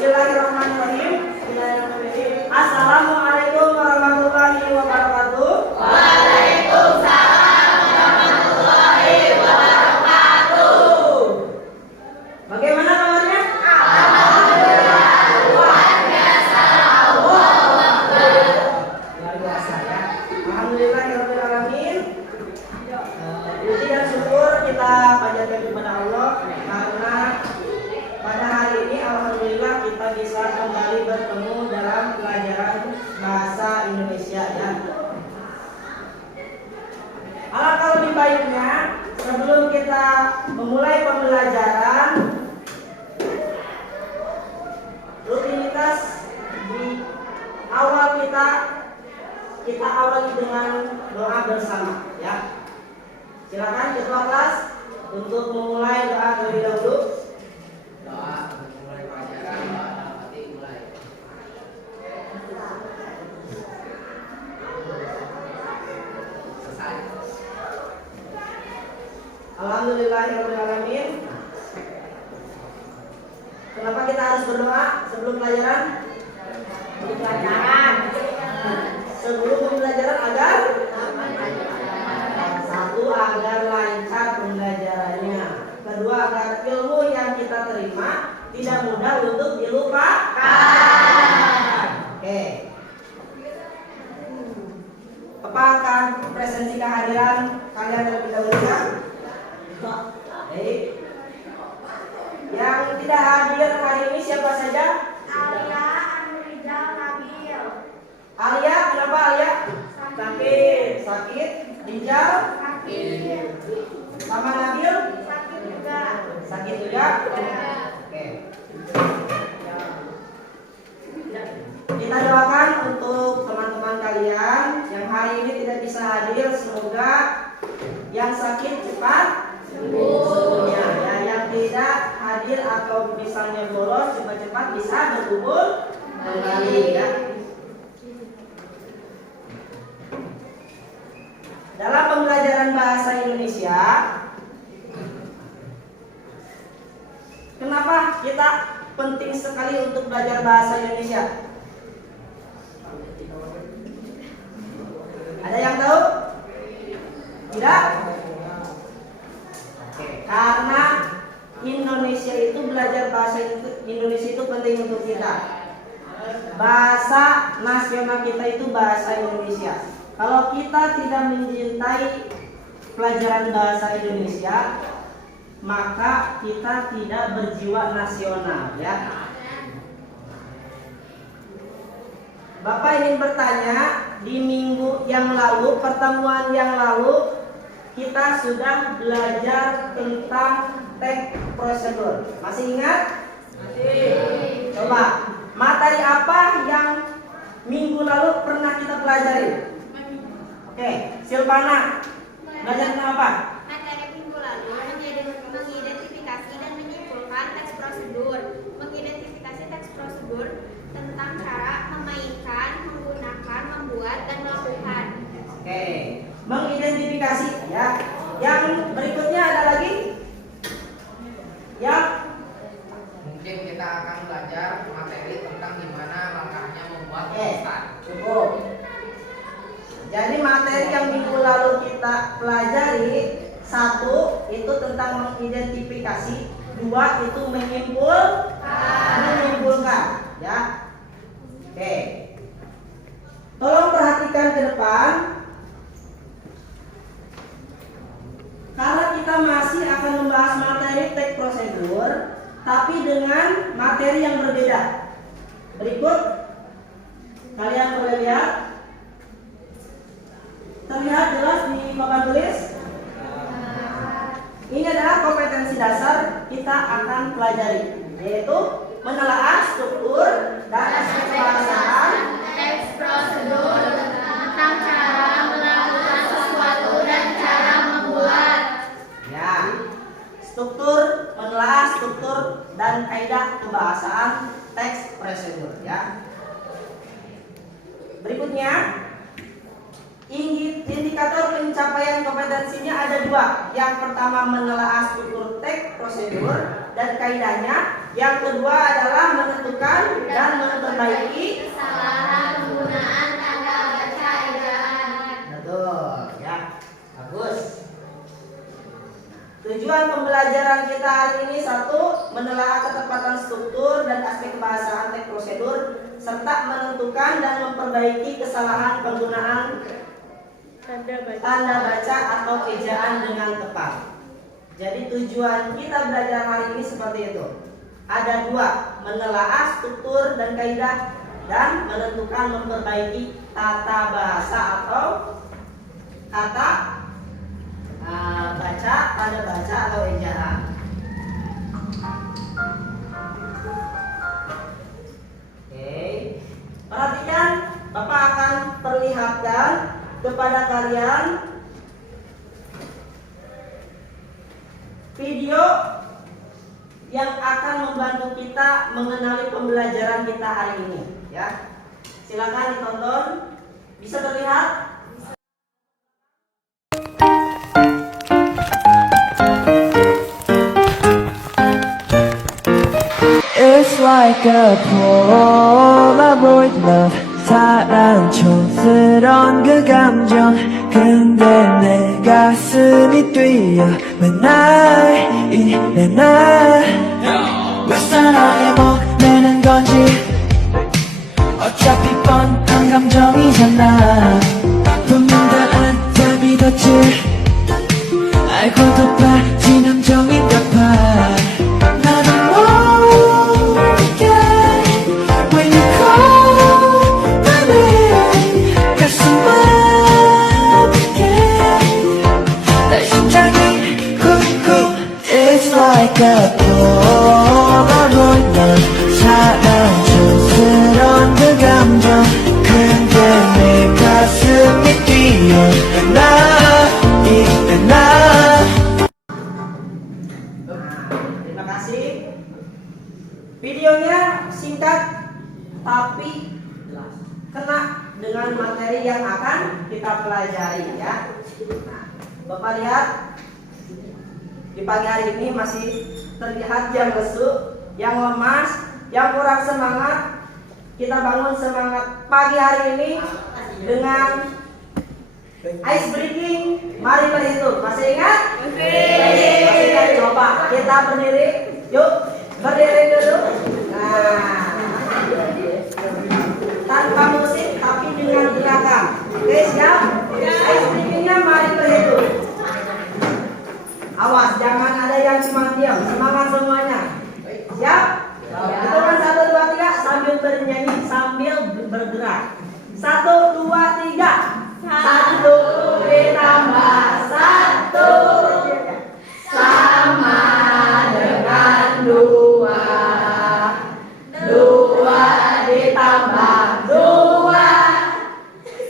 Bismillahirrahmanirrahim. Assalamualaikum warahmatullahi wabarakatuh. Waalaikumsalam warahmatullahi wabarakatuh. Bagaimana kabarnya? Alhamdulillah, luar biasa. Allahu Akbar. Luar biasa ya. Alhamdulillahirabbil alamin. Puji dan syukur kita panjatkan kepada Allah karena pada hari ini alhamdulillah kita bisa kembali bertemu dalam pelajaran bahasa Indonesia ya. Alangkah lebih baiknya sebelum kita memulai pembelajaran, rutinitas di awal kita awali dengan doa bersama ya. Silakan ketua kelas untuk memulai doa terlebih dahulu. Doa untuk mulai pelajaran, doa dalam hati mulai. Selesai. Alhamdulillahirabbil alamin. Kenapa kita harus berdoa sebelum pelajaran? Sebelum pembelajaran agar satu, agar lancar pembelajarannya. Kedua, agar ilmu yang kita terima tidak mudah untuk dilupakan. Oke. Apa akan presensi kehadiran kalian terlebih dahulu ya? Baik. Yang tidak hadir hari ini siapa saja? Alia, Anurizal, Nabil. Alia, kenapa Alia? Sakit. Rijal, Sakit. sama Nabil? Sakit juga. Sakit juga? Oke. Kita doakan untuk teman-teman kalian yang hari ini tidak bisa hadir, semoga yang sakit cepat sembuh ya, yang tidak hadir atau misalnya bolos cepat-cepat bisa berkumpul kembali ya. Dalam pembelajaran bahasa Indonesia, kenapa kita penting sekali untuk belajar bahasa Indonesia? Ada yang tahu? Tidak? Oke, karena Indonesia itu belajar bahasa Indonesia itu penting untuk kita. Bahasa nasional kita itu bahasa Indonesia. Kalau kita tidak mencintai pelajaran bahasa Indonesia, maka kita tidak berjiwa nasional ya. Bapak ingin bertanya, di minggu yang lalu, pertemuan yang lalu, kita sudah belajar tentang teks prosedur. Masih ingat? Masih. Coba, materi apa yang minggu lalu pernah kita pelajari? Oke, Silvana, belajar tentang apa? Materi minggu lalu mengidentifikasi dan menyimpulkan teks prosedur. Mengidentifikasi teks prosedur tentang cara memainkan, menggunakan, membuat, dan melakukan. Oke, mengidentifikasi ya. Yang berikutnya ada lagi? Ya. Mungkin kita akan belajar materi tentang gimana langkahnya membuat Oke, cukup. Jadi materi yang minggu lalu kita pelajari, satu itu tentang mengidentifikasi, dua itu menyimpulkan, ya. Oke. Tolong perhatikan ke depan, karena kita masih akan membahas materi teks prosedur, tapi dengan materi yang berbeda. Berikut, kalian boleh lihat. Terlihat jelas di papan tulis. Ini adalah kompetensi dasar kita akan pelajari, yaitu menelaah struktur dan aspek kebahasaan, Teks prosedur tentang cara melakukan sesuatu dan cara membuat. ya, struktur, menelaah struktur dan kaidah kebahasaan teks prosedur ya. Berikutnya, indikator pencapaian kompetensinya ada dua. Yang pertama menelaah struktur teks prosedur dan kaidahnya. Yang kedua adalah menentukan memperbaiki kesalahan penggunaan tanda baca ejaan. betul ya. Bagus. Tujuan pembelajaran kita hari ini satu, menelaah ketepatan struktur dan aspek kebahasaan teks prosedur serta menentukan dan memperbaiki kesalahan penggunaan tanda baca atau ejaan dengan tepat. Jadi tujuan kita belajar hari ini seperti itu. Ada dua, menelaah struktur dan kaidah dan menentukan memperbaiki tata bahasa atau kata baca, tanda baca atau ejaan. Oke, perhatikan, Bapak akan perlihatkan kepada kalian video yang akan membantu kita mengenali pembelajaran kita hari ini ya. Silakan ditonton. Bisa terlihat? It's like a Polaroid love 사랑 촌스러운 그 감정 근데 내 가슴이 뛰어 왜 날 이래 날왜 사랑에 목매는 건지 어차피 뻔한 감정이잖아 분명 나한테 믿었지 알고도 빠진 함정인가 봐 나는 모르게 When you call my name 가슴 아프게 내 심장이 쿵쿵 It's like a Polaroid love 사랑 촌스러운 그 감정 근데 내 가슴이 뛰어 Terima kasih. Videonya singkat tapi kena dengan materi yang akan kita pelajari ya. Nah, Bapak lihat di pagi hari ini masih terlihat yang lesu, yang lemas, yang kurang semangat. Kita bangun semangat pagi hari ini dengan ice breaking. Mari berhitung. Masih ingat? Masih ingat? Coba kita berdiri. Yuk, berdiri dulu. Nah, tanpa musik tapi dengan gerakan. Oke, siap? Ice breakingnya mari berhitung. Awas, jangan ada yang cuma diam. Semangat semuanya. Siap? Hitungan 1, 2, 3 sambil bernyanyi, sambil bergerak. 1, 2, 3. 1 ditambah 1 sama dengan 2. 2 ditambah 2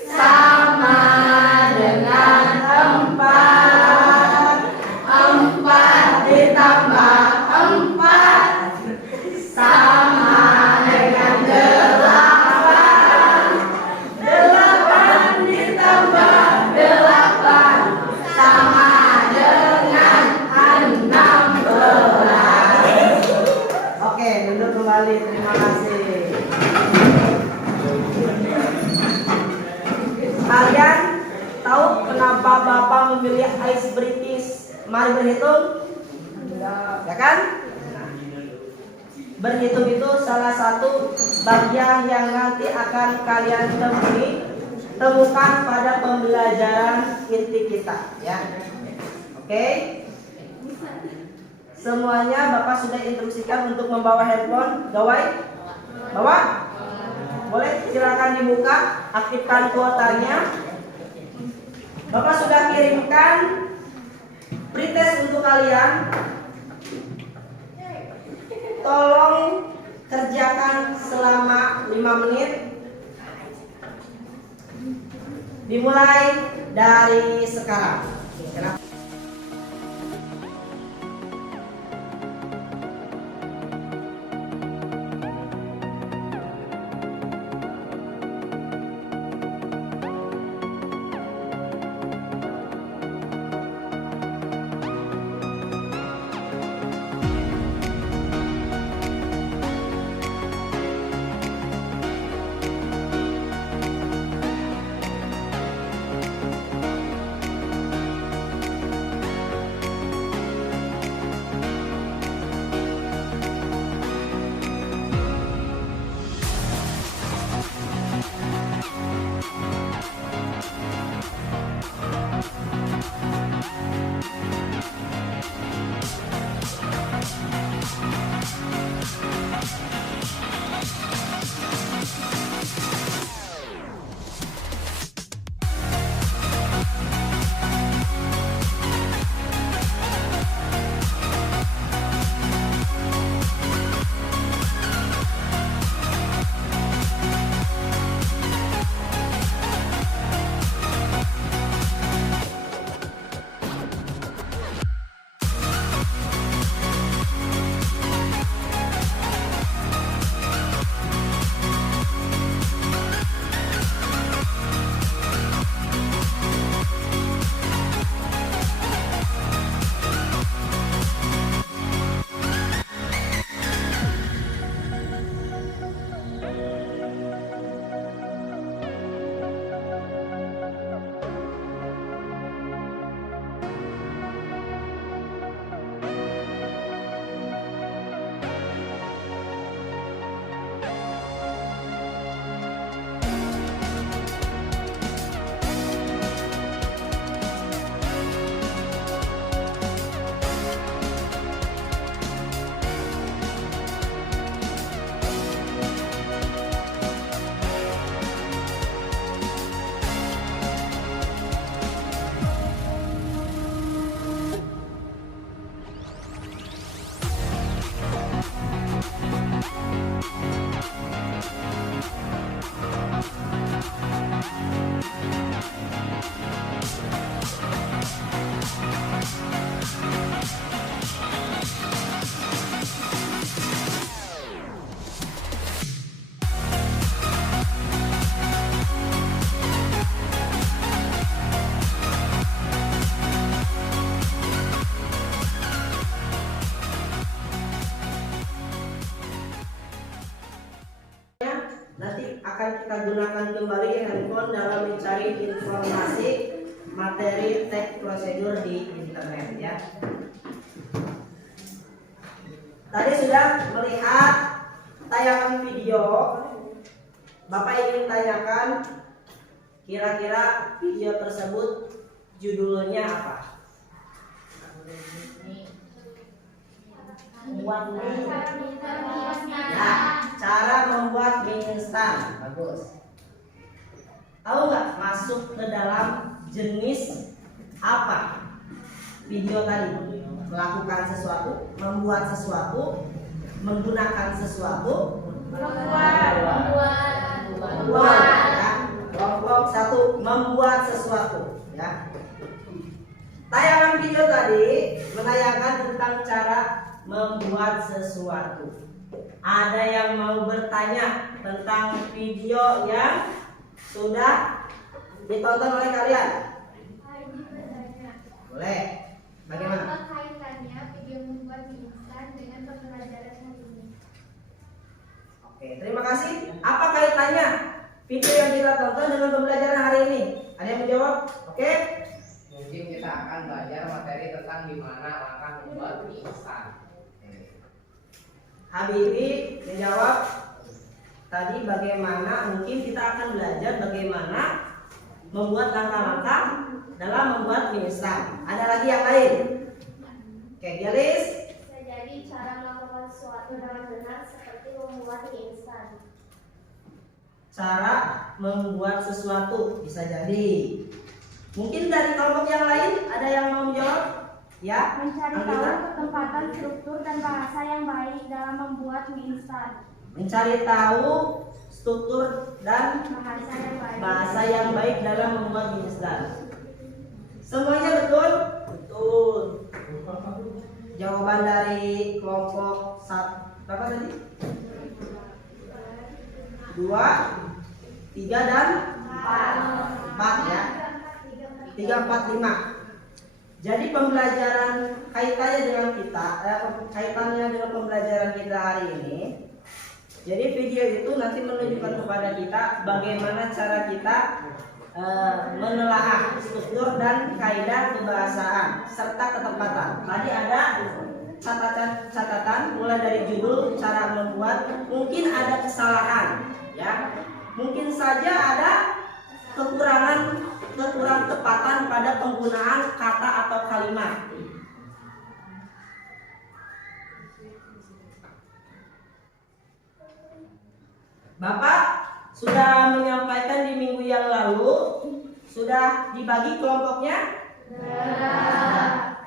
sama dengan 4. 4 ditambah 4 sama dengan 8. 8 ditambah 8 sama dengan 16. Oke, duduk kembali. Terima kasih. Kalian tahu kenapa Bapak memilih ice breaking? Mari berhitung. Ya kan? Berhitung itu salah satu bagian yang nanti akan kalian temukan pada pembelajaran inti kita ya. Oke. Semuanya Bapak sudah instruksikan untuk membawa handphone. Gawai? Bawa? Boleh silakan dibuka, aktifkan kuotanya. Bapak sudah kirimkan pretest untuk kalian. Tolong kerjakan selama 5 menit. Dimulai dari sekarang. akan kita gunakan kembali handphone dalam mencari informasi materi teks prosedur di internet ya. Tadi sudah melihat tayangan video. Bapak ingin tanyakan kira-kira video tersebut judulnya apa? Membuat mie. Ya, cara membuat mie instan. Bagus. Tahu nggak masuk ke dalam jenis apa video tadi? Melakukan sesuatu, membuat sesuatu, menggunakan sesuatu, membuat ya. Kelompok satu, membuat sesuatu ya. Tayangan video tadi menayangkan tentang cara membuat sesuatu. Ada yang mau bertanya tentang video yang sudah ditonton oleh kalian? Boleh. Bagaimana? Apa kaitannya video membuat mie instan dengan pembelajaran hari ini? Oke, terima kasih. Apa kaitannya video yang kita tonton dengan pembelajaran hari ini? Ada yang menjawab? Oke. Mungkin kita akan belajar materi tentang gimana langkah membuat mie instan. Habibi menjawab tadi bagaimana mungkin kita akan belajar bagaimana membuat langkah-langkah dalam membuat mie instan. Ada lagi yang lain? Oke, Gelis. Bisa jadi cara melakukan sesuatu dengan benar seperti membuat mie instan. Cara membuat sesuatu bisa jadi. Mungkin dari kelompok yang lain ada yang mau menjawab? Ya, Mencari tahu Anggita? ketempatan struktur dan bahasa yang baik dalam membuat mie instan. Mencari tahu struktur dan Bahasa yang baik. bahasa yang baik dalam membuat mie instan. Semuanya betul? Betul. Jawaban dari kelompok berapa tadi? 2, 3 dan 4 ya. 3, 4, 5. Jadi pembelajaran kaitannya dengan kita, kaitannya dengan pembelajaran kita hari ini. Jadi video itu nanti menunjukkan kepada kita bagaimana cara kita menelaah struktur dan kaidah kebahasaan serta ketepatan. Tadi ada catatan mulai dari judul, cara membuat, mungkin ada kesalahan, ya, mungkin saja ada kurang tepatan pada penggunaan kata atau kalimat. Bapak sudah menyampaikan di minggu yang lalu, sudah dibagi kelompoknya?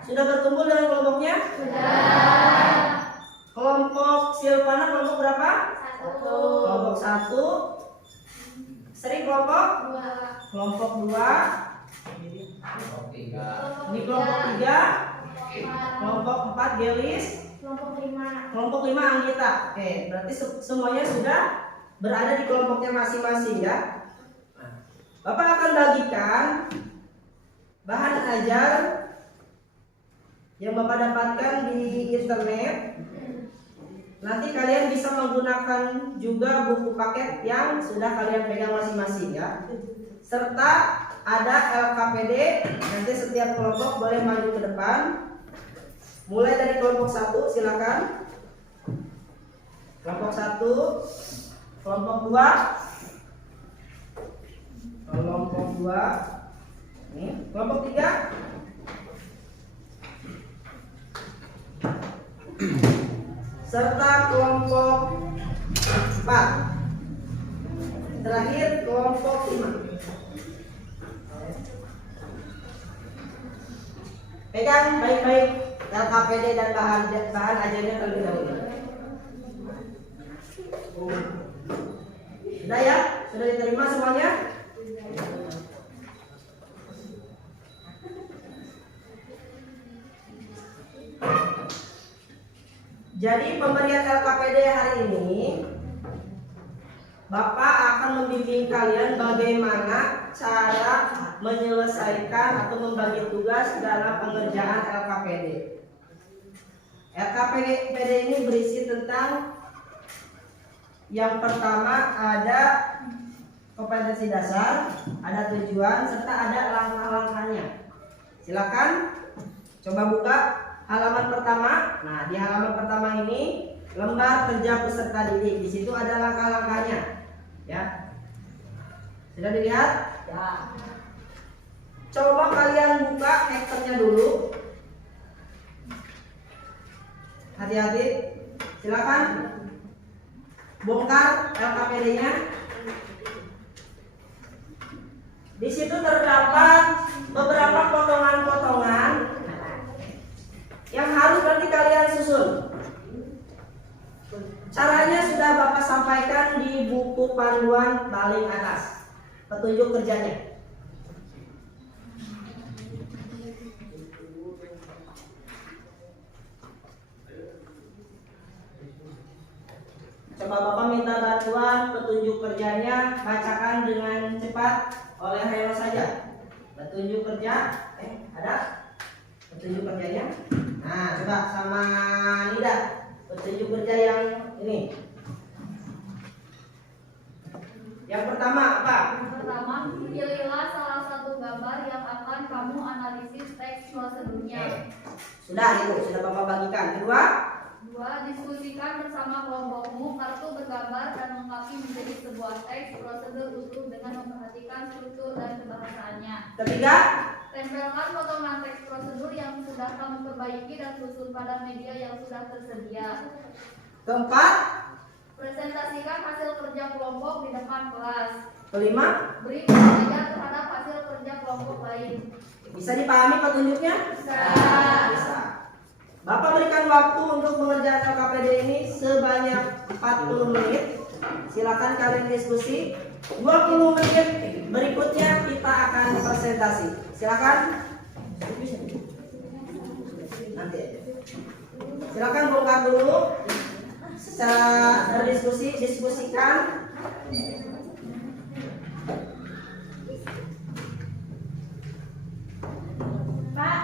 Sudah berkumpul dengan kelompoknya? Kelompok Silvana kelompok berapa? 1, Kelompok 1. Seri kelompok? 2, Kelompok 2. Kelompok 3. Ini kelompok 3. Kelompok 4 Gelis. Kelompok 5. Kelompok 5 Anggita. Oke, berarti semuanya sudah berada di kelompoknya masing-masing ya. Bapak akan bagikan bahan ajar yang Bapak dapatkan di internet. Nanti kalian bisa menggunakan juga buku paket yang sudah kalian pegang masing-masing ya. Serta ada LKPD. Nanti setiap kelompok boleh maju ke depan. Mulai dari kelompok 1 silakan. Kelompok 1, kelompok 2. Kelompok 2. Ini kelompok 3. Serta kelompok 4. Terakhir kelompok 5. Pegang baik-baik LKPD dan bahan ajarnya terlebih dahulu. Sudah ya? Sudah diterima semuanya? Jadi pemberian LKPD hari ini Bapak akan membimbing kalian bagaimana cara menyelesaikan atau membagi tugas dalam pengerjaan LKPD. LKPD ini berisi tentang yang pertama ada kompetensi dasar, ada tujuan, serta ada langkah-langkahnya. Silakan coba buka halaman pertama. Nah, di halaman pertama ini lembar kerja peserta didik. Di situ ada langkah-langkahnya. Ya. Sudah dilihat? Ya. Coba kalian buka Excel-nya dulu. Hati-hati. Silakan bongkar LKPD-nya. Di situ terdapat beberapa potongan-potongan yang harus nanti kalian susun. Caranya sudah Bapak sampaikan di buku panduan paling atas, petunjuk kerjanya. Coba Bapak minta bantuan petunjuk kerjanya, bacakan dengan cepat oleh Hero saja. Petunjuk kerja, ada petunjuk kerjanya. Nah, coba sama Nida, petunjuk kerja yang ini. Yang pertama apa? Yang pertama, pilihlah salah satu gambar yang akan kamu analisis teks prosedurnya. Sudah itu, sudah Bapak bagikan. Kedua, Diskusikan bersama kelompokmu kartu bergambar dan melengkapi menjadi sebuah teks prosedur utuh dengan memperhatikan struktur dan kebahasaannya. ketiga, Tempelkan potongan teks prosedur yang sudah kamu perbaiki dan susun pada media yang sudah tersedia. keempat, Presentasikan hasil kerja kelompok di depan kelas. kelima. Beri penilaian terhadap hasil kerja kelompok lain. Bisa dipahami petunjuknya? Bisa. Bapak berikan waktu untuk mengerjakan LKPD ini sebanyak 40 menit. Silakan kalian diskusi. 20 menit berikutnya kita akan presentasi. Silakan. Nanti aja. Silakan bongkar dulu. Secara berdiskusi, diskusikan. Pak,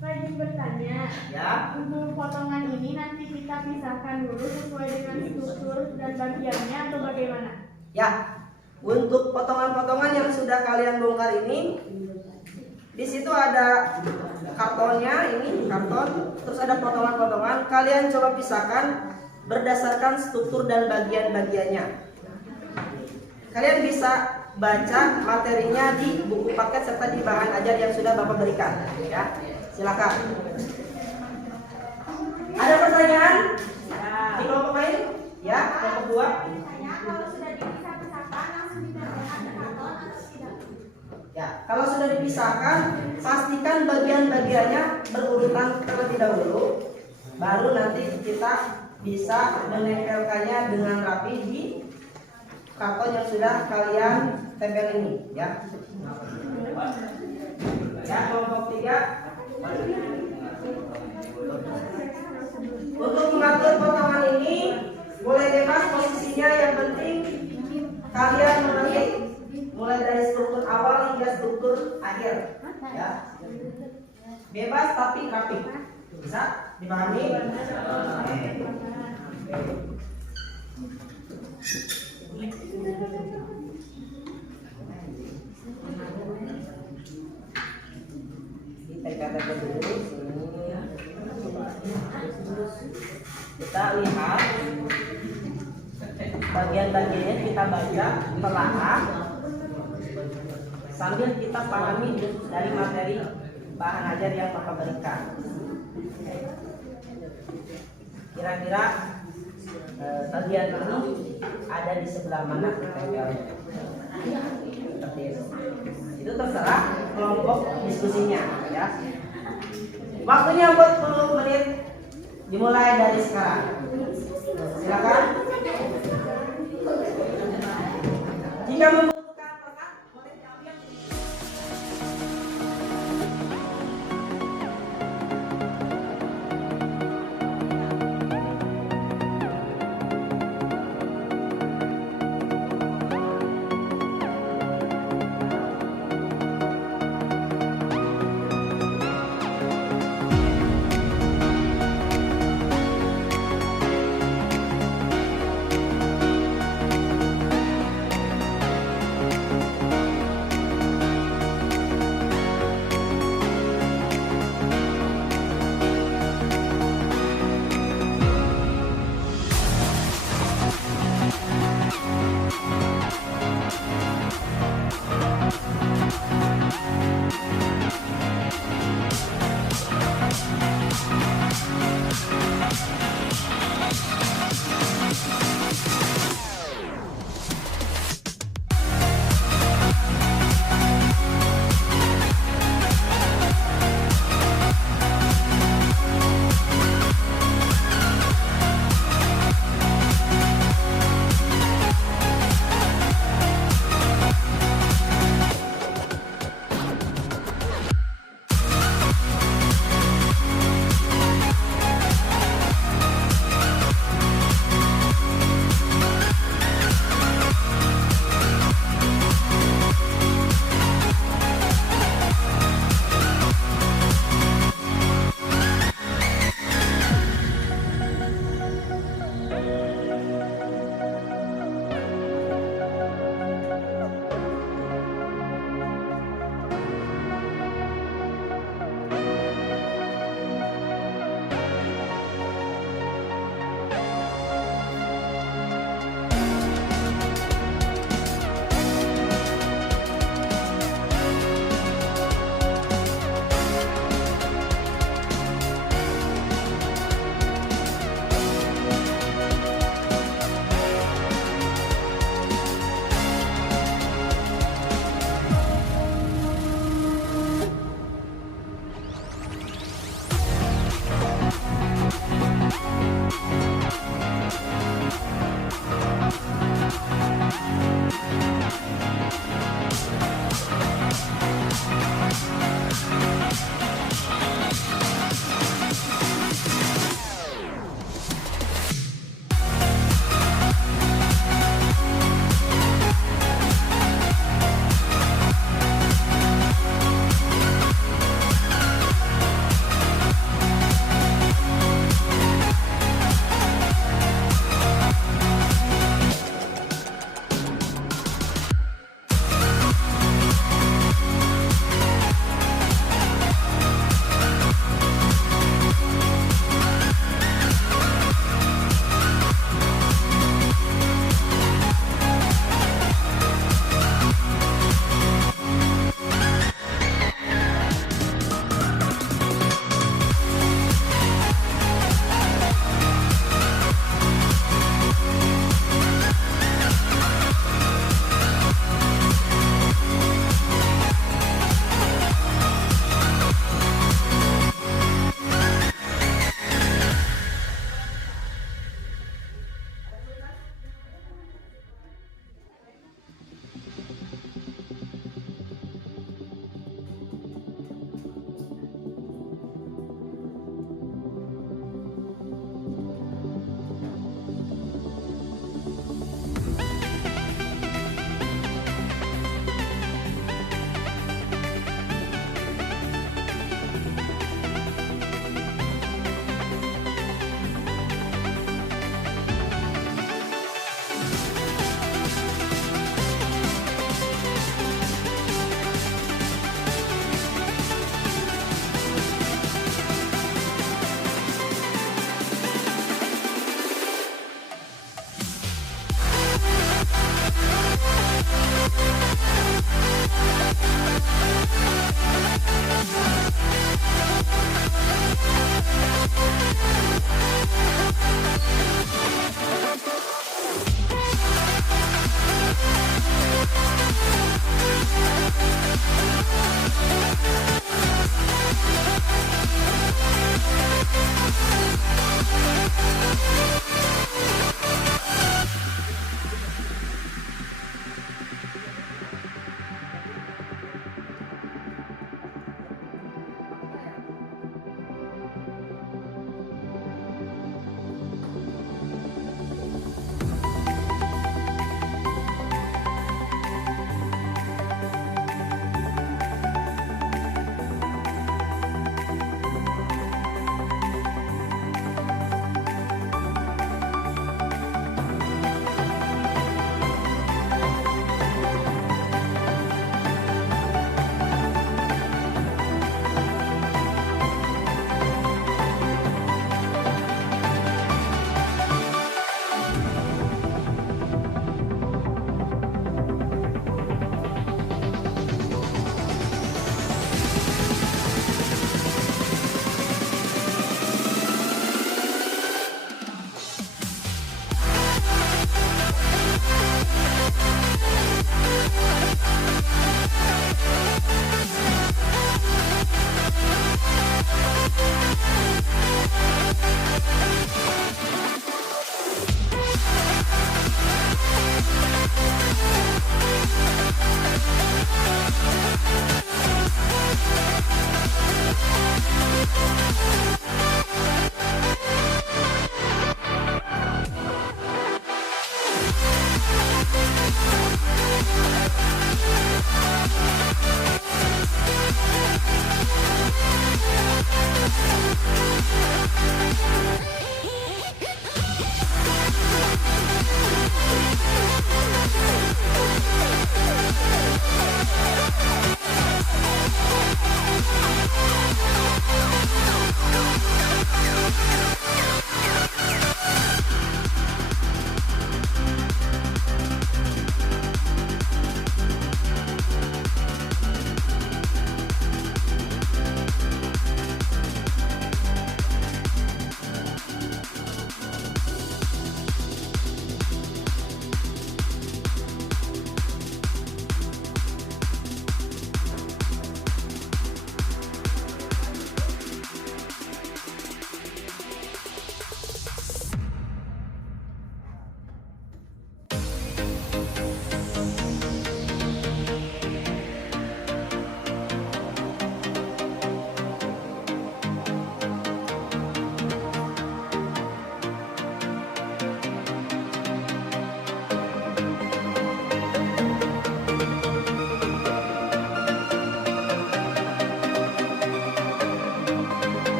saya ingin bertanya. Ya. Untuk potongan ini nanti kita pisahkan dulu sesuai dengan struktur dan bagiannya atau bagaimana? Ya. Untuk potongan-potongan yang sudah kalian bongkar ini, di situ ada kartonnya, ini karton, terus ada potongan-potongan. Kalian coba pisahkan berdasarkan struktur dan bagian-bagiannya. Kalian bisa baca materinya di buku paket serta di bahan ajar yang sudah Bapak berikan. Ya, silakan. Ada pertanyaan? Di kelompok lain? Ya, kelompok dua. Kalau sudah dipisah-pisahkan langsung dikerjakan ke karton atau tidak? Ya, kalau sudah dipisahkan, pastikan bagian-bagiannya berurutan terlebih dahulu. Baru nanti kita bisa menempelkannya dengan rapi di karton yang sudah kalian tempel ini, ya. Ya, kelompok 3. Untuk mengatur potongan ini boleh bebas posisinya, yang penting kalian mengerti mulai dari struktur awal hingga struktur akhir, ya. Bebas tapi rapi. Bisa dipahami? Kita katakan dulu sini. Kita lihat bagian-bagiannya, kita baca perlahan sambil kita pahami dari materi bahan ajar yang Bapak berikan. Kira-kira bagian ini ada di sebelah mana? Seperti itu. Itu terserah kelompok diskusinya, ya. Waktunya buat 10 menit dimulai dari sekarang. Silakan. Jika membutuhkan rekan, boleh diambil.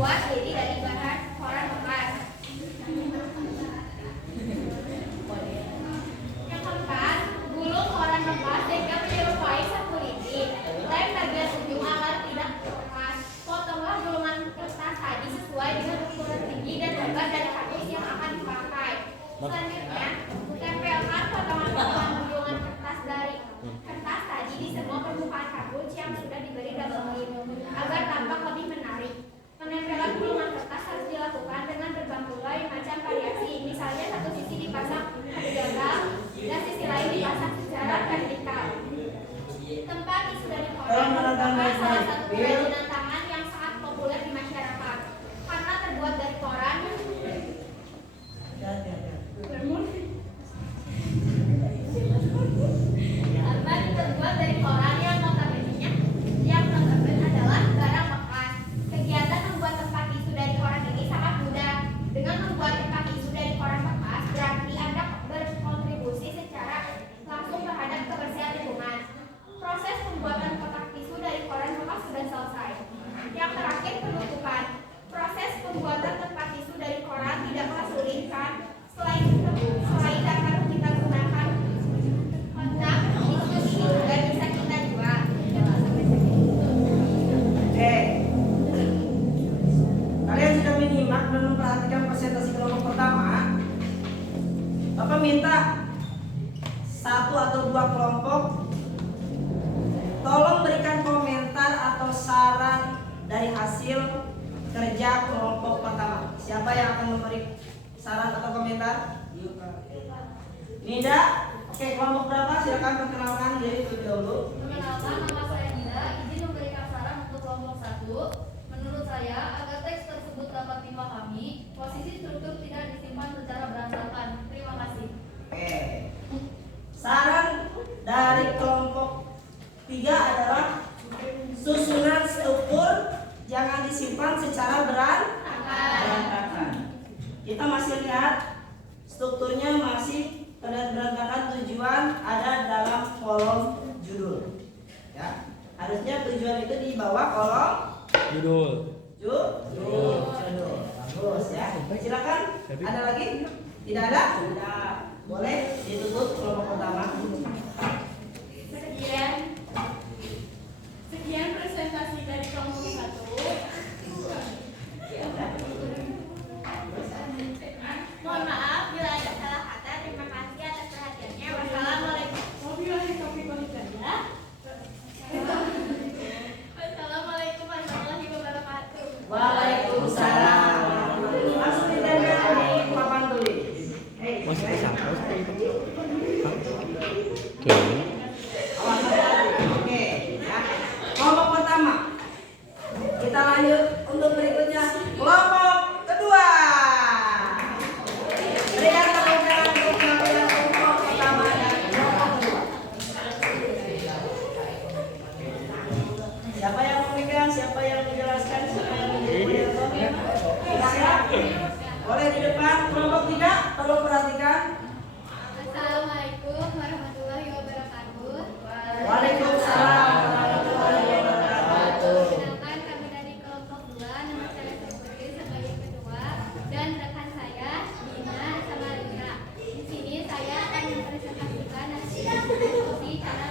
membuat jadi dari bahan koran bekas. Yang keempat, gulung koran bekas sehingga menyerupai sapu lidi. Lem bagian ujung agar tidak lepas. Potonglah gulungan kertas tadi sesuai dengan ukuran tinggi dan lebar dari kardus yang akan dipakai. Selanjutnya, tempelkan potongan-potongan gulungan kertas dari kertas tadi di semua permukaan kardus yang sudah diberi double lid agar tampak lebih menarik. Penempelan gulungan kertas harus dilakukan dengan berbagai macam variasi. Misalnya satu sisi dipasang horizontal dan sisi lain dipasang secara vertikal. Tempat tisu dari koran merupakan salah satu kerajinan tangan yang sangat populer di masyarakat karena terbuat dari koran terbuat dari koran yang notabene adalah barang bekas. Kegiatan membuat tempat tisu dari koran ini sangat mudah. Dengan membuat tempat tisu dari koran bekas berarti Anda berkontribusi secara langsung terhadap kebersihan lingkungan. Proses pembuatan kotak tisu dari koran bekas sudah selesai. Yang terakhir, penutupan. Proses pembuatan tempat tisu dari koran tidaklah sulit kan? Selain akan kita gunakan kotak tisu ini juga bisa kita jual. Oke. Kalian sudah menyimak dan memperhatikan presentasi kelompok pertama. Bapak minta 1 atau 2 kelompok tolong berikan komentar atau saran dari hasil kerja kelompok pertama. Siapa yang akan memberi saran atau komentar? Nida. Oke, kelompok berapa? Silakan perkenalkan diri terlebih dahulu. Perkenalkan, nama saya Nida. Izin memberikan saran untuk kelompok 1. Menurut saya, agar teks tersebut dapat dipahami, posisi struktur tidak disimpan secara berantakan. Terima kasih. Oke. Saran dari kelompok 3 adalah susunan struktur jangan disimpan secara berantakan. Kita masih lihat strukturnya masih terlihat berantakan. Tujuan ada dalam kolom judul. Ya, harusnya tujuan itu di bawah kolom judul. Bagus ya. Silakan. Ada lagi? Tidak ada? Tidak. Boleh ditutup kelompok pertama. Sekian presentasi dari kelompok 1. Mohon maaf bila ada salah kata. Terima kasih atas perhatiannya. Wassalamualaikum. Wassalamualaikum warahmatullahi wabarakatuh. Waalaikumsalam. Langsung ditempel di papan tulis. Oke, ya. Kelompok pertama. Kita lanjut untuk berikutnya. Kelompok kedua. Berikan tepuk tangan untuk penampilan kelompok pertama dan kelompok kedua. Siapa yang memegang? Siapa yang menjelaskan? Siapa yang menjelaskan? Silakan. Boleh di depan. Kelompok 3, tolong perhatikan. Assalamualaikum warahmatullahi wabarakatuh. Waalaikumsalam warahmatullahi wabarakatuh. Perkenalkan, kami dari kelompok 2. Nama saya Putri sebagai ketua dan rekan saya Dina sama Lina. Di sini saya akan mempresentasikan hasil diskusi cara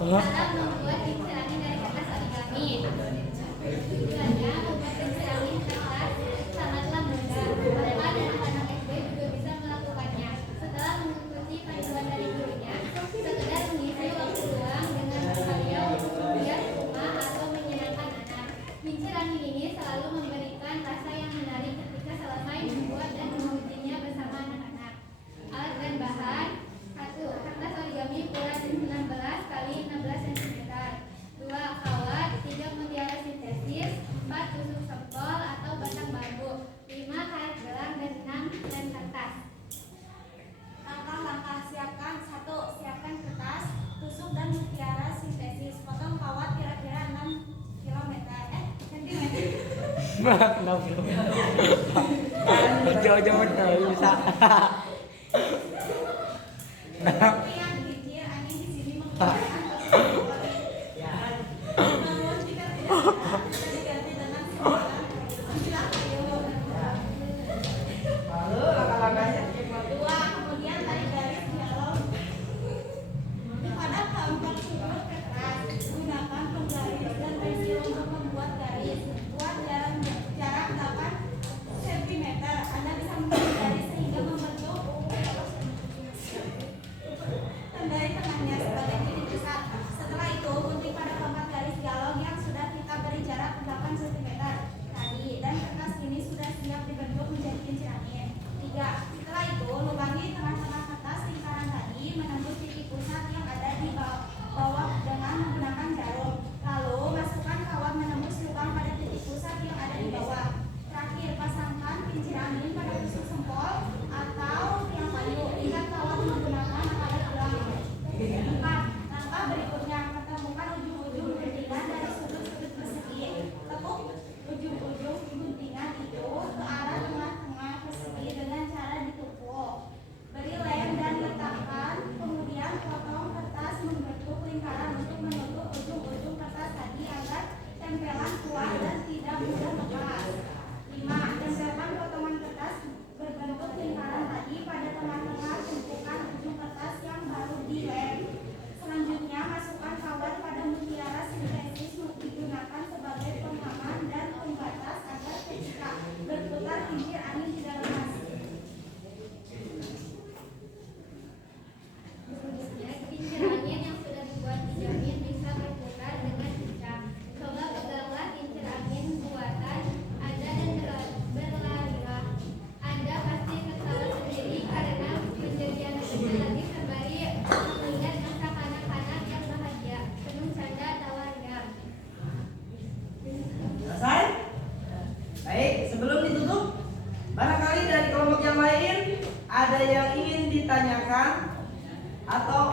membuat kincir angin dari kertas origami. Tujuannya membuat kincir angin kertas sangatlah mudah. Mereka dan anak-anak SD juga bisa melakukannya. Setelah mengikuti panduan dari gurunya, sekedar mengisi waktu luang dengan berkarya untuk membuat rumah atau menyenangkan anak. Kincir angin ini selalu memberikan rasa yang menarik ketika selesai membuat dan mengujinya bersama anak-anak. Alat dan bahan: 1. Kertas origami ukuran 16 kali 16 cm. 2. Kawat. 3. Mutiara sintesis. 4. Tusuk sempol atau batang bambu. 5. Karet gelang. Dan 6. Lem kertas. Langkah-langkah siapkan: 1. Siapkan kertas, tusuk dan mutiara sintesis. Potong kawat kira-kira 6 cm. Jauh-jauh bisa. Yang kincir angin di sini menggunakan namun jika tidak bisa diganti dengan sebutan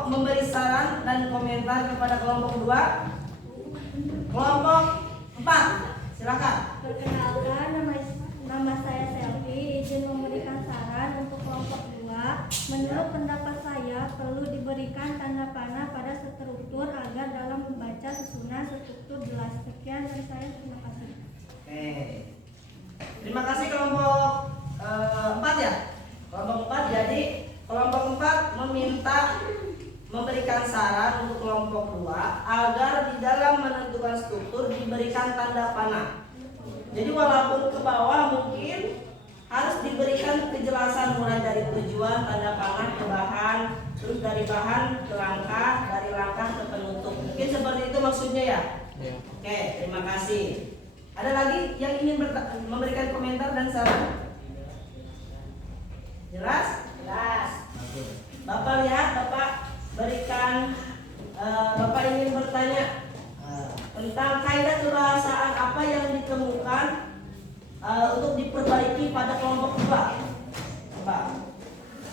memberi saran dan komentar kepada kelompok 2. Kelompok 4, silakan. Perkenalkan, nama saya Selvi, izin memberikan saran untuk kelompok 2. Menurut pendapat saya, perlu diberikan tanda panah pada struktur agar dalam membaca susunan struktur jelas. Sekian dari saya, terima kasih. Oke. Terima kasih kelompok 4 ya. Kelompok 4, jadi kelompok 4 meminta memberikan saran untuk kelompok 2 agar di dalam menentukan struktur diberikan tanda panah. Jadi walaupun ke bawah mungkin harus diberikan kejelasan mulai dari tujuan, tanda panah ke bahan, terus dari bahan ke langkah, dari langkah ke penutup. Mungkin seperti itu maksudnya ya. Oke, terima kasih. Ada lagi yang ingin memberikan komentar dan saran? Jelas? Jelas. Bapak lihat, Bapak berikan, Bapak ingin bertanya tentang kaidah kebahasaan apa yang ditemukan untuk diperbaiki pada kelompok 2. Coba.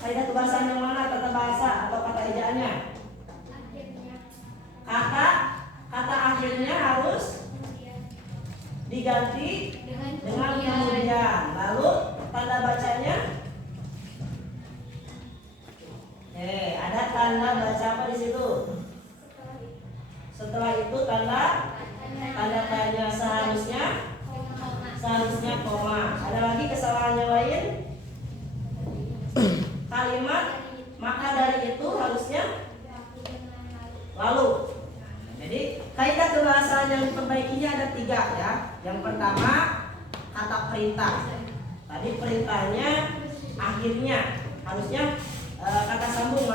Kaidah kebahasaan yang mana, tata bahasa atau kata ejaannya? Kata akhirnya harus diganti dengan kemudian. Lalu tanda bacanya? Ada tanda baca apa di situ? Setelah itu tanda tanya, seharusnya koma. Ada lagi kesalahan yang lain? Kalimat maka dari itu harusnya lalu. Jadi kaidah kebahasaan yang diperbaikinya ada 3 ya. Yang pertama kata perintah. Tadi perintahnya akhirnya harusnya kata sambung,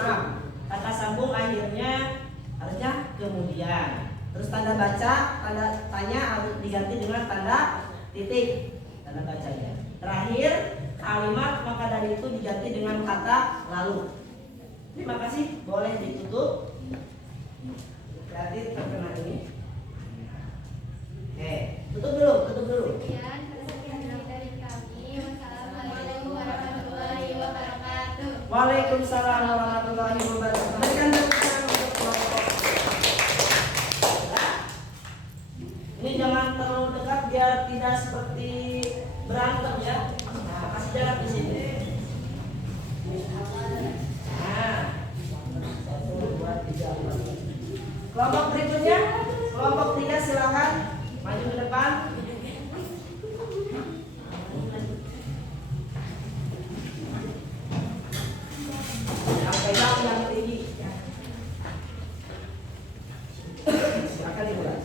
kata sambung akhirnya harusnya kemudian. Terus tanda baca, tanda tanya harus diganti dengan tanda titik, tanda bacanya. Terakhir kalimat maka dari itu diganti dengan kata lalu. Terima kasih, boleh ditutup. Berarti terkena ini. Oke, tutup dulu. Sekian dari kami. Wassalamualaikum warahmatullahi wabarakatuh. Waalaikumsalam warahmatullahi wabarakatuh. Berikan tepuk tangan untuk kelompok. Ini jangan terlalu dekat biar tidak seperti berantem ya. Nah, kasih jarak di sini. Nah, 1, 2, 3, 4. Kelompok berikutnya, kelompok 3 silakan maju ke depan. Yang pegang yang tinggi. Silakan dimulai.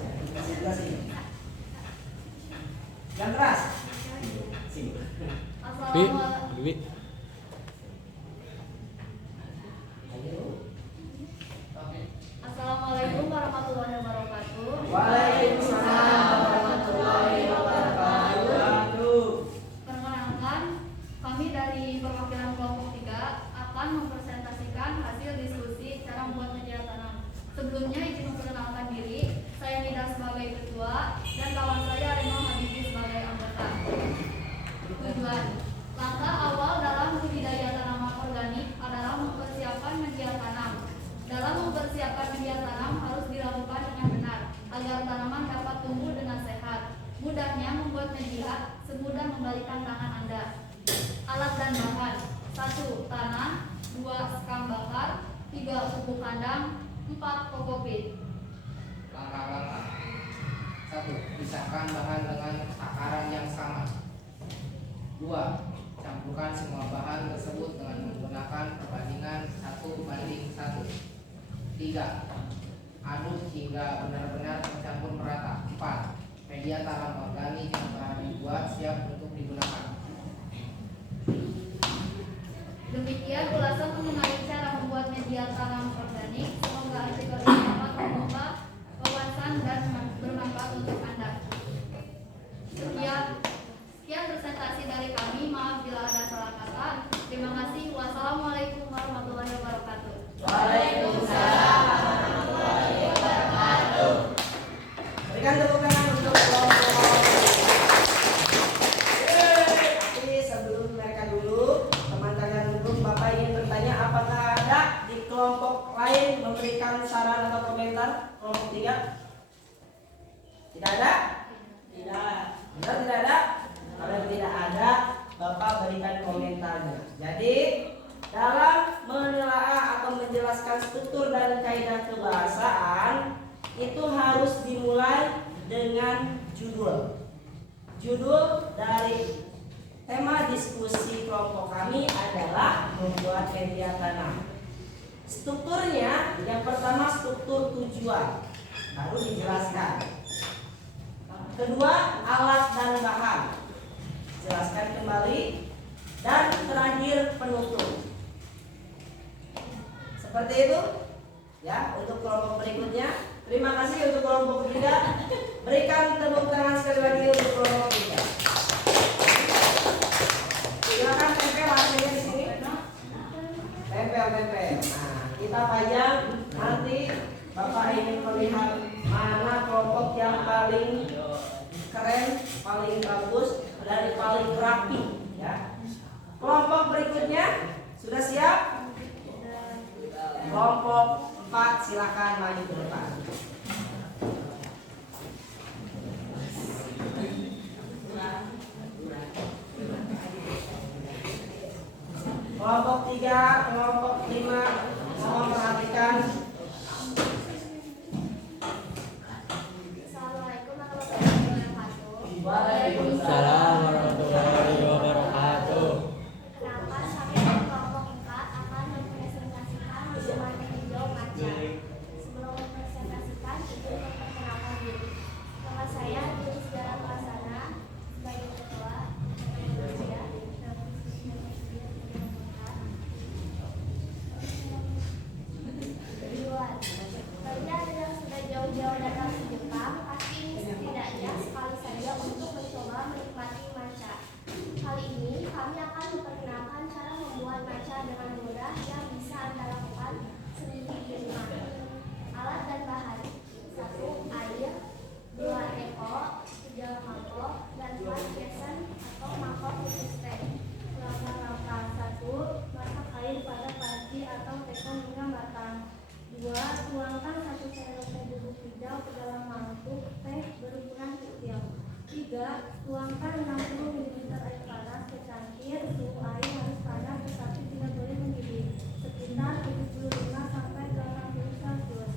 Kasih. Yang keras. Sini. Assalamualaikum. Assalamualaikum warahmatullahi wabarakatuh. Waalaikumsalam warahmatullahi wabarakatuh. Perkenalkan, kami dari perwakilan kelompok 3 akan mempresentasikan hasil diskusi cara membuat media tanam. Sebelumnya izin memperkenalkan diri, saya Nida sebagai ketua dan kawan saya Reno Habibi sebagai anggota. Tujuan langkah awal dalam budidaya tanaman organik adalah mempersiapkan media tanam. Dalam mempersiapkan media tanam harus dilakukan dengan benar agar tanaman dapat tumbuh dengan sehat. Mudahnya membuat media semudah membalikan tangan Anda. Alat dan bahan: 1. Tanah, 2. Sekam bakar, 3. pupuk kandang, 4. kokopit. Langkah-langkah. 1. Pisahkan bahan dengan takaran yang sama. 2. Campurkan semua bahan tersebut dengan menggunakan perbandingan 1:1. 3. Aduk hingga benar-benar tercampur merata. 4. Media tanam organik yang telah dibuat siap untuk digunakan. Demikian ulasan mengenai cara membuat media tanam organik. Semoga artikel ini dapat membuka wawasan dan bermanfaat untuk Anda. Sekian presentasi dari kami. Maaf bila ada salah kata. Terima kasih. Wassalamualaikum warahmatullahi wabarakatuh. Waalaikumsalam warahmatullahi wabarakatuh. Berikan tepuk tangan untuk kelompok. Tapi sebelum mereka dulu, teman kalian dulu, Bapak ingin bertanya apakah ada di kelompok lain Judul dari tema diskusi kelompok kami adalah membuat media tanam. Strukturnya, yang pertama struktur tujuan, baru dijelaskan. Kedua, alat dan bahan, jelaskan kembali. Dan terakhir, penutup. Seperti itu ya untuk kelompok berikutnya. Terima kasih untuk kelompok ketiga. Berikan tepuk tangan sekali lagi untuk kelompok ketiga. Silakan tempel hasilnya di sini. Tempel. Nah, kita pajang. Nanti Bapak ingin melihat mana kelompok yang paling keren, paling bagus, dan paling rapi. Ya. Kelompok berikutnya sudah siap? Kelompok 4 silakan maju ke depan. Kelompok 3, kelompok 5, semua perhatikan. Assalamualaikum warahmatullahi wabarakatuh. Waalaikumsalam warahmatullahi wabarakatuh. Kenapa saya kelompok 4 akan mempresentasikan warna hijau maca. Sebelum mempresentasikan, izin memperkenalkan diri. Nama saya Julis Dalam Plasana sebagai ketua Indonesia. Kedua, bagi Anda yang sudah jauh-jauh datang ke Jepang, pasti ini setidaknya sekali saja untuk mencoba menikmati matcha. Kali ini kami akan memperkenalkan cara membuat matcha dengan mudah yang bisa Anda lakukan sendiri di rumah. Alat dan bahan: 1. Air, 2. teko, 3. mangkok, dan 4. besen atau mangkok khusus teh. Langkah 1. Masak air pada panci atau teko hingga matang. 2. Tuangkan 1 sendok teh bubuk hijau ke dalam mangkuk teh berukuran kecil. 3. Tuangkan 60 ml air panas ke cangkir. Suhu air harus panas tetapi tidak boleh mendidih, sekitar 75 sampai 80 Celcius.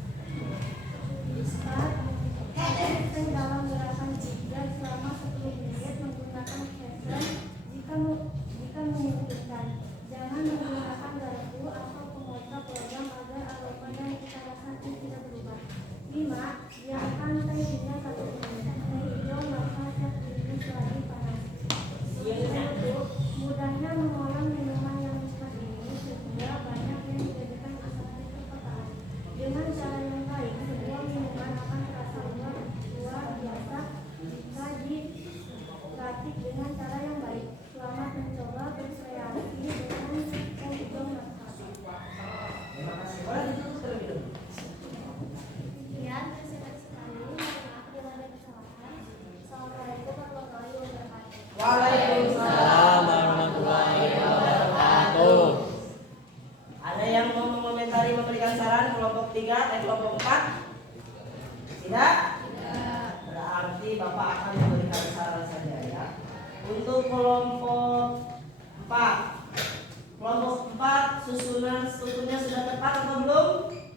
4. Aduk teh dalam gerakan zigzag selama 10 menit menggunakan keset jika memungkinkan. Jangan menggunakan garpu atau pengocok logam agar aroma dan cita rasa teh tidak berubah. 5. Diamkan teh hingga 1 menit. Teh hijau maca siap diminum selagi panas. Untuk mudahnya mengolah minuman yang nikmat ini sehingga banyak yang dijadikan alternatif perkotaan. Dengan cara yang baik, sebuah minuman akan terasa luar biasa jika dilatih dengan cara yang baik. Selamat mencoba berkreasi dengan teh hijau maca. Terima kasih. Boleh ditutup terlebih dahulu. Sekian presentasi kami. Mohon maaf bila ada kesalahan. Assalamualaikum warahmatullahi wabarakatuh. Waalaikumsalam. warahmatullahi wabarakatuh. Ada yang mau mengomentari, memberikan saran kelompok 3 kelompok 4? Tidak? Berarti Bapak akan memberikan saran saja ya. Untuk kelompok 4. Kelompok 4 susunan strukturnya sudah tepat atau belum?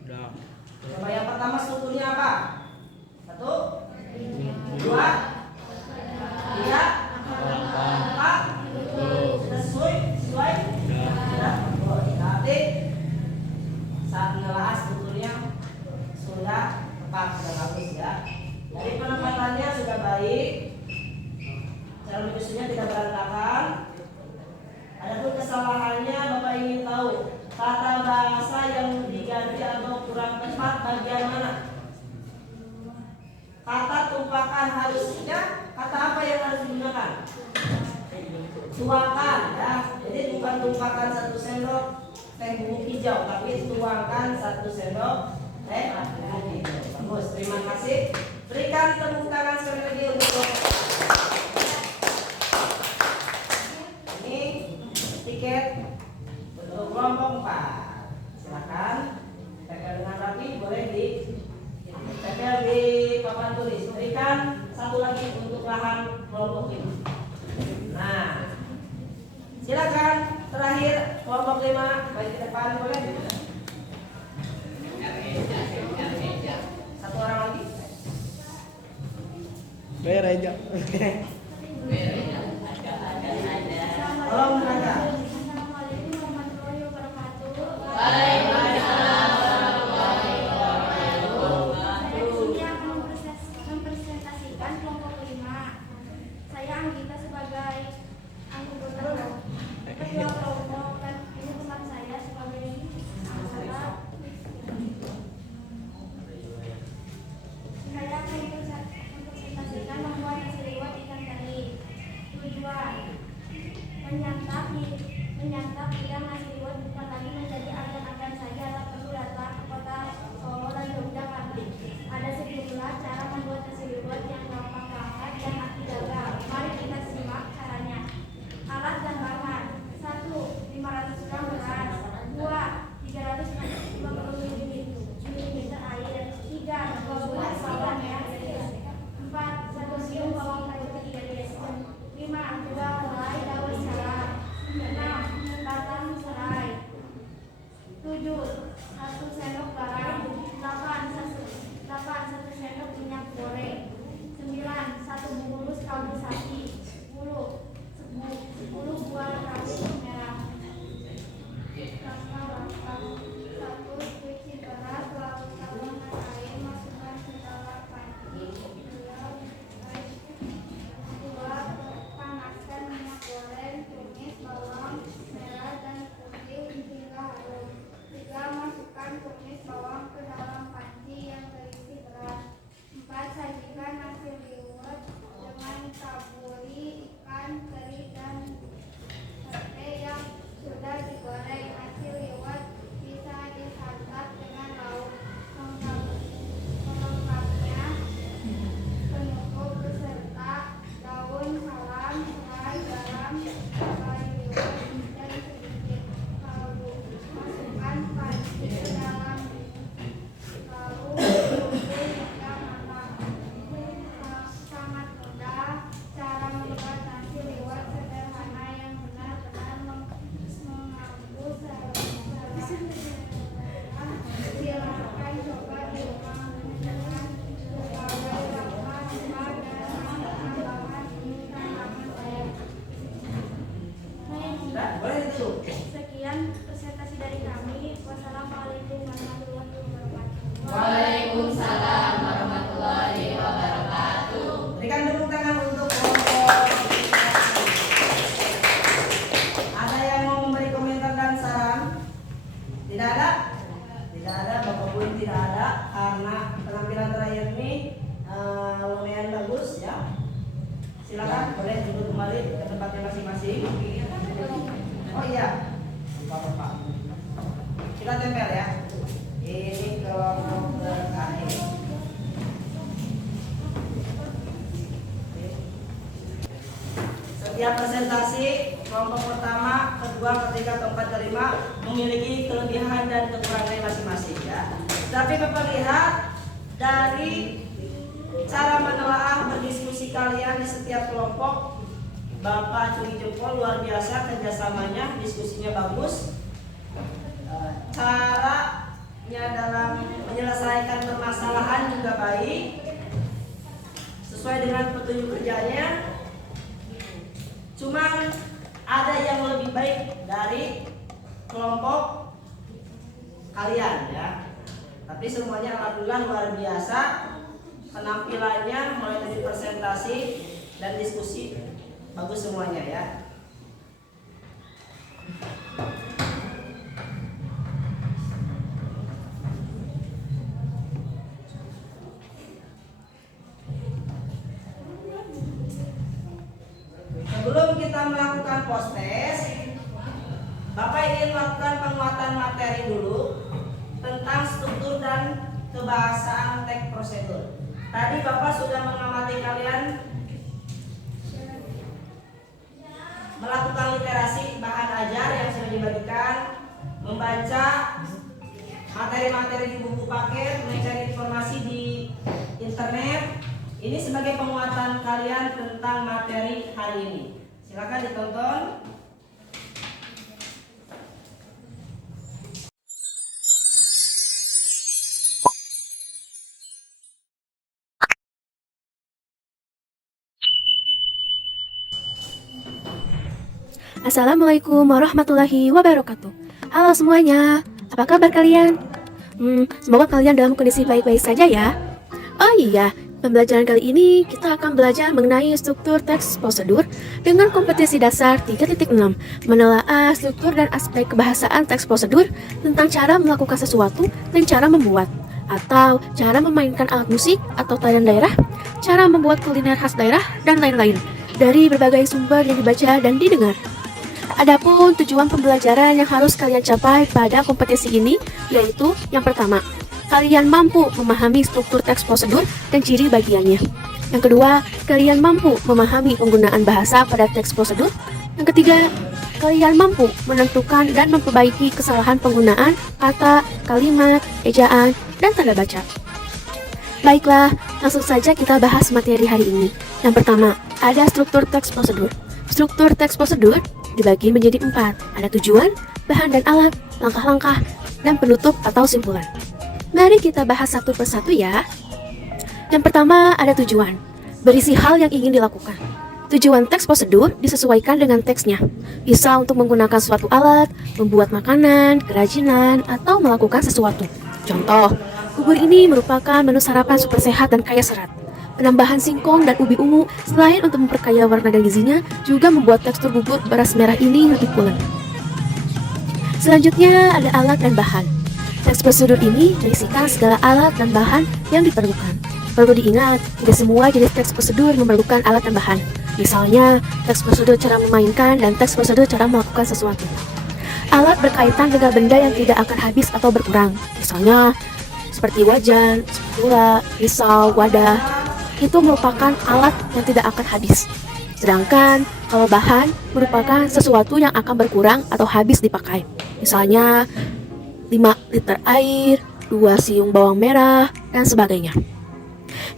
Udah. Coba yang pertama strukturnya apa? 1, 2, 3, 4. Sesuai? Sudah. Berarti saat menelaah strukturnya sudah tepat, sudah bagus ya. Jadi penempatannya sudah baik, cara menyusunnya tidak berantakan. Adapun kesalahannya Bapak ingin tahu tata bahasa yang diganti atau kurang tepat bagian mana? Kata tumpahkan harusnya kata apa yang harus digunakan? Tuangkan ya. Jadi bukan tumpahkan 1 sendok teh bubuk hijau, tapi tuangkan 1 sendok teh bubuk hijau. Bagus, terima kasih. Berikan tepuk tangan sekali lagi untuk ini tiket untuk kelompok 4. Silakan tempel dengan rapi, boleh di tempel di papan tulis. Berikan 1 lagi untuk lahan kelompok ini. Nah, silakan terakhir kelompok 5 baik ke depan boleh. 1 orang lagi. Bayar aja. Saya Anggita sebagai anggota ketua kelompok dan ini teman saya sebagai anggota. Saya akan mempresentasikan membuat nasi liwet ikan teri. Tujuan menyantap bidang nasi liwet bukan lagi menjadi agan-agan saja, tak perlu datang ke kota Solo dan Yogyakarta. Ada sejumlah cara membuat nasi liwet yang gampang banget dan aktif jaga. Mari kita simak caranya. Alat dan bahan: 1. 500 gram beras. 2. 350 ml air. 3. 2 buah bawang merah iris. 4. 1 siung bawang putih iris. 5. 2 helai daun salam. 6. Batang serai. 7. 1 sendok garam. 8. 1 sendok minyak goreng. 9. 1 bungkus kaldu sapi. 10 buah rawit merah. Langkah-langkah: 1. Cuci beras, lalu tambahkan air, masukkan ke dalam panci. 2. Panaskan minyak goreng, tumis bawang merah dan putih hingga harum. 3. Masukkan tumis bawang ke dalam panci yang terisi beras. 4. Sajikan nasi liwet dengan taburi ikan teri dan sate yang sudah digoreng. Nasi liwet bisa disantap dengan lauk. Pelengkapnya: penutup beserta daun salam, serai, garam, kari liwet, dan sedikit kaldu. Masukkan panci ke dalam lalu tunggu hingga matang. Sangat mudah cara membuat nasi liwet sederhana yang benar-benar mengganggu selera. Silahkan coba di rumah dengan berbagai rempah-rempah dan tambahan tanaman saya. Boleh ditutup. Sekian presentasi dari kami. Wassalamualaikum warahmatullahi wabarakatuh. Waalaikumsalam warahmatullahi wabarakatuh. Berikan tepuk tangan untuk kelompok. Ada yang mau memberi komentar dan saran? Tidak ada? Tidak ada, Bapak Bu tidak ada karena penampilan terakhir ini lumayan bagus ya. Silakan boleh duduk kembali ke tempatnya masing-masing. Oh iya, lupa Bapak. Kita tempel ya. Ini kelompok terakhir. Setiap presentasi kelompok pertama, kedua, ketiga, keempat, kelima memiliki kelebihan dan kekurangannya masing-masing ya. Tapi Bapak lihat dari cara menelaah berdiskusi kalian di setiap kelompok, Bapak curi jempol, luar biasa kerjasamanya, diskusinya bagus. Caranya dalam menyelesaikan permasalahan juga baik, sesuai dengan petunjuk kerjanya. Cuman ada yang lebih baik dari kelompok kalian ya. Tapi semuanya alhamdulillah luar biasa penampilannya, mulai dari presentasi dan diskusi bagus semuanya ya. Sebelum kita melakukan post test, Bapak ingin melakukan penguatan materi dulu tentang struktur dan kebahasaan teks prosedur. Tadi Bapak sudah mengamati kalian melakukan literasi bahan ajar yang sudah dibagikan, membaca materi-materi di buku paket, mencari informasi di internet. Ini sebagai penguatan kalian tentang materi hari ini. Silakan ditonton. Assalamualaikum warahmatullahi wabarakatuh. Halo semuanya, apa kabar kalian? Semoga kalian dalam kondisi baik-baik saja ya. Oh iya, Pembelajaran kali ini kita akan belajar mengenai struktur teks prosedur dengan kompetisi dasar 3.6, menelaah struktur dan aspek kebahasaan teks prosedur tentang cara melakukan sesuatu dan cara membuat, atau cara memainkan alat musik atau tarian daerah, cara membuat kuliner khas daerah, dan lain-lain dari berbagai sumber yang dibaca dan didengar. Adapun tujuan pembelajaran yang harus kalian capai pada kompetisi ini yaitu yang pertama, kalian mampu memahami struktur teks prosedur dan ciri bagiannya. Yang kedua, kalian mampu memahami penggunaan bahasa pada teks prosedur. Yang ketiga, kalian mampu menentukan dan memperbaiki kesalahan penggunaan kata, kalimat, ejaan, dan tanda baca. Baiklah, langsung saja kita bahas materi hari ini. Yang pertama, ada struktur teks prosedur. Struktur teks prosedur dibagi menjadi 4. Ada tujuan, bahan dan alat, langkah-langkah, dan penutup atau simpulan. Mari kita bahas satu persatu ya. Yang pertama ada tujuan, berisi hal yang ingin dilakukan. Tujuan teks prosedur disesuaikan dengan teksnya. Bisa untuk menggunakan suatu alat, membuat makanan, kerajinan, atau melakukan sesuatu. Contoh, bubur ini merupakan menu sarapan super sehat dan kaya serat. Penambahan singkong dan ubi ungu selain untuk memperkaya warna dan gizinya, juga membuat tekstur bubur beras merah ini lebih pulen. Selanjutnya ada alat dan bahan. Teks prosedur ini berisikan segala alat dan bahan yang diperlukan. Perlu diingat, tidak semua jenis teks prosedur memerlukan alat dan bahan. Misalnya, teks prosedur cara memainkan dan teks prosedur cara melakukan sesuatu. Alat berkaitan dengan benda yang tidak akan habis atau berkurang. Misalnya, seperti wajan, spatula, pisau, wadah. Itu merupakan alat yang tidak akan habis. Sedangkan, kalau bahan merupakan sesuatu yang akan berkurang atau habis dipakai. Misalnya, 5 liter air, 2 siung bawang merah, dan sebagainya.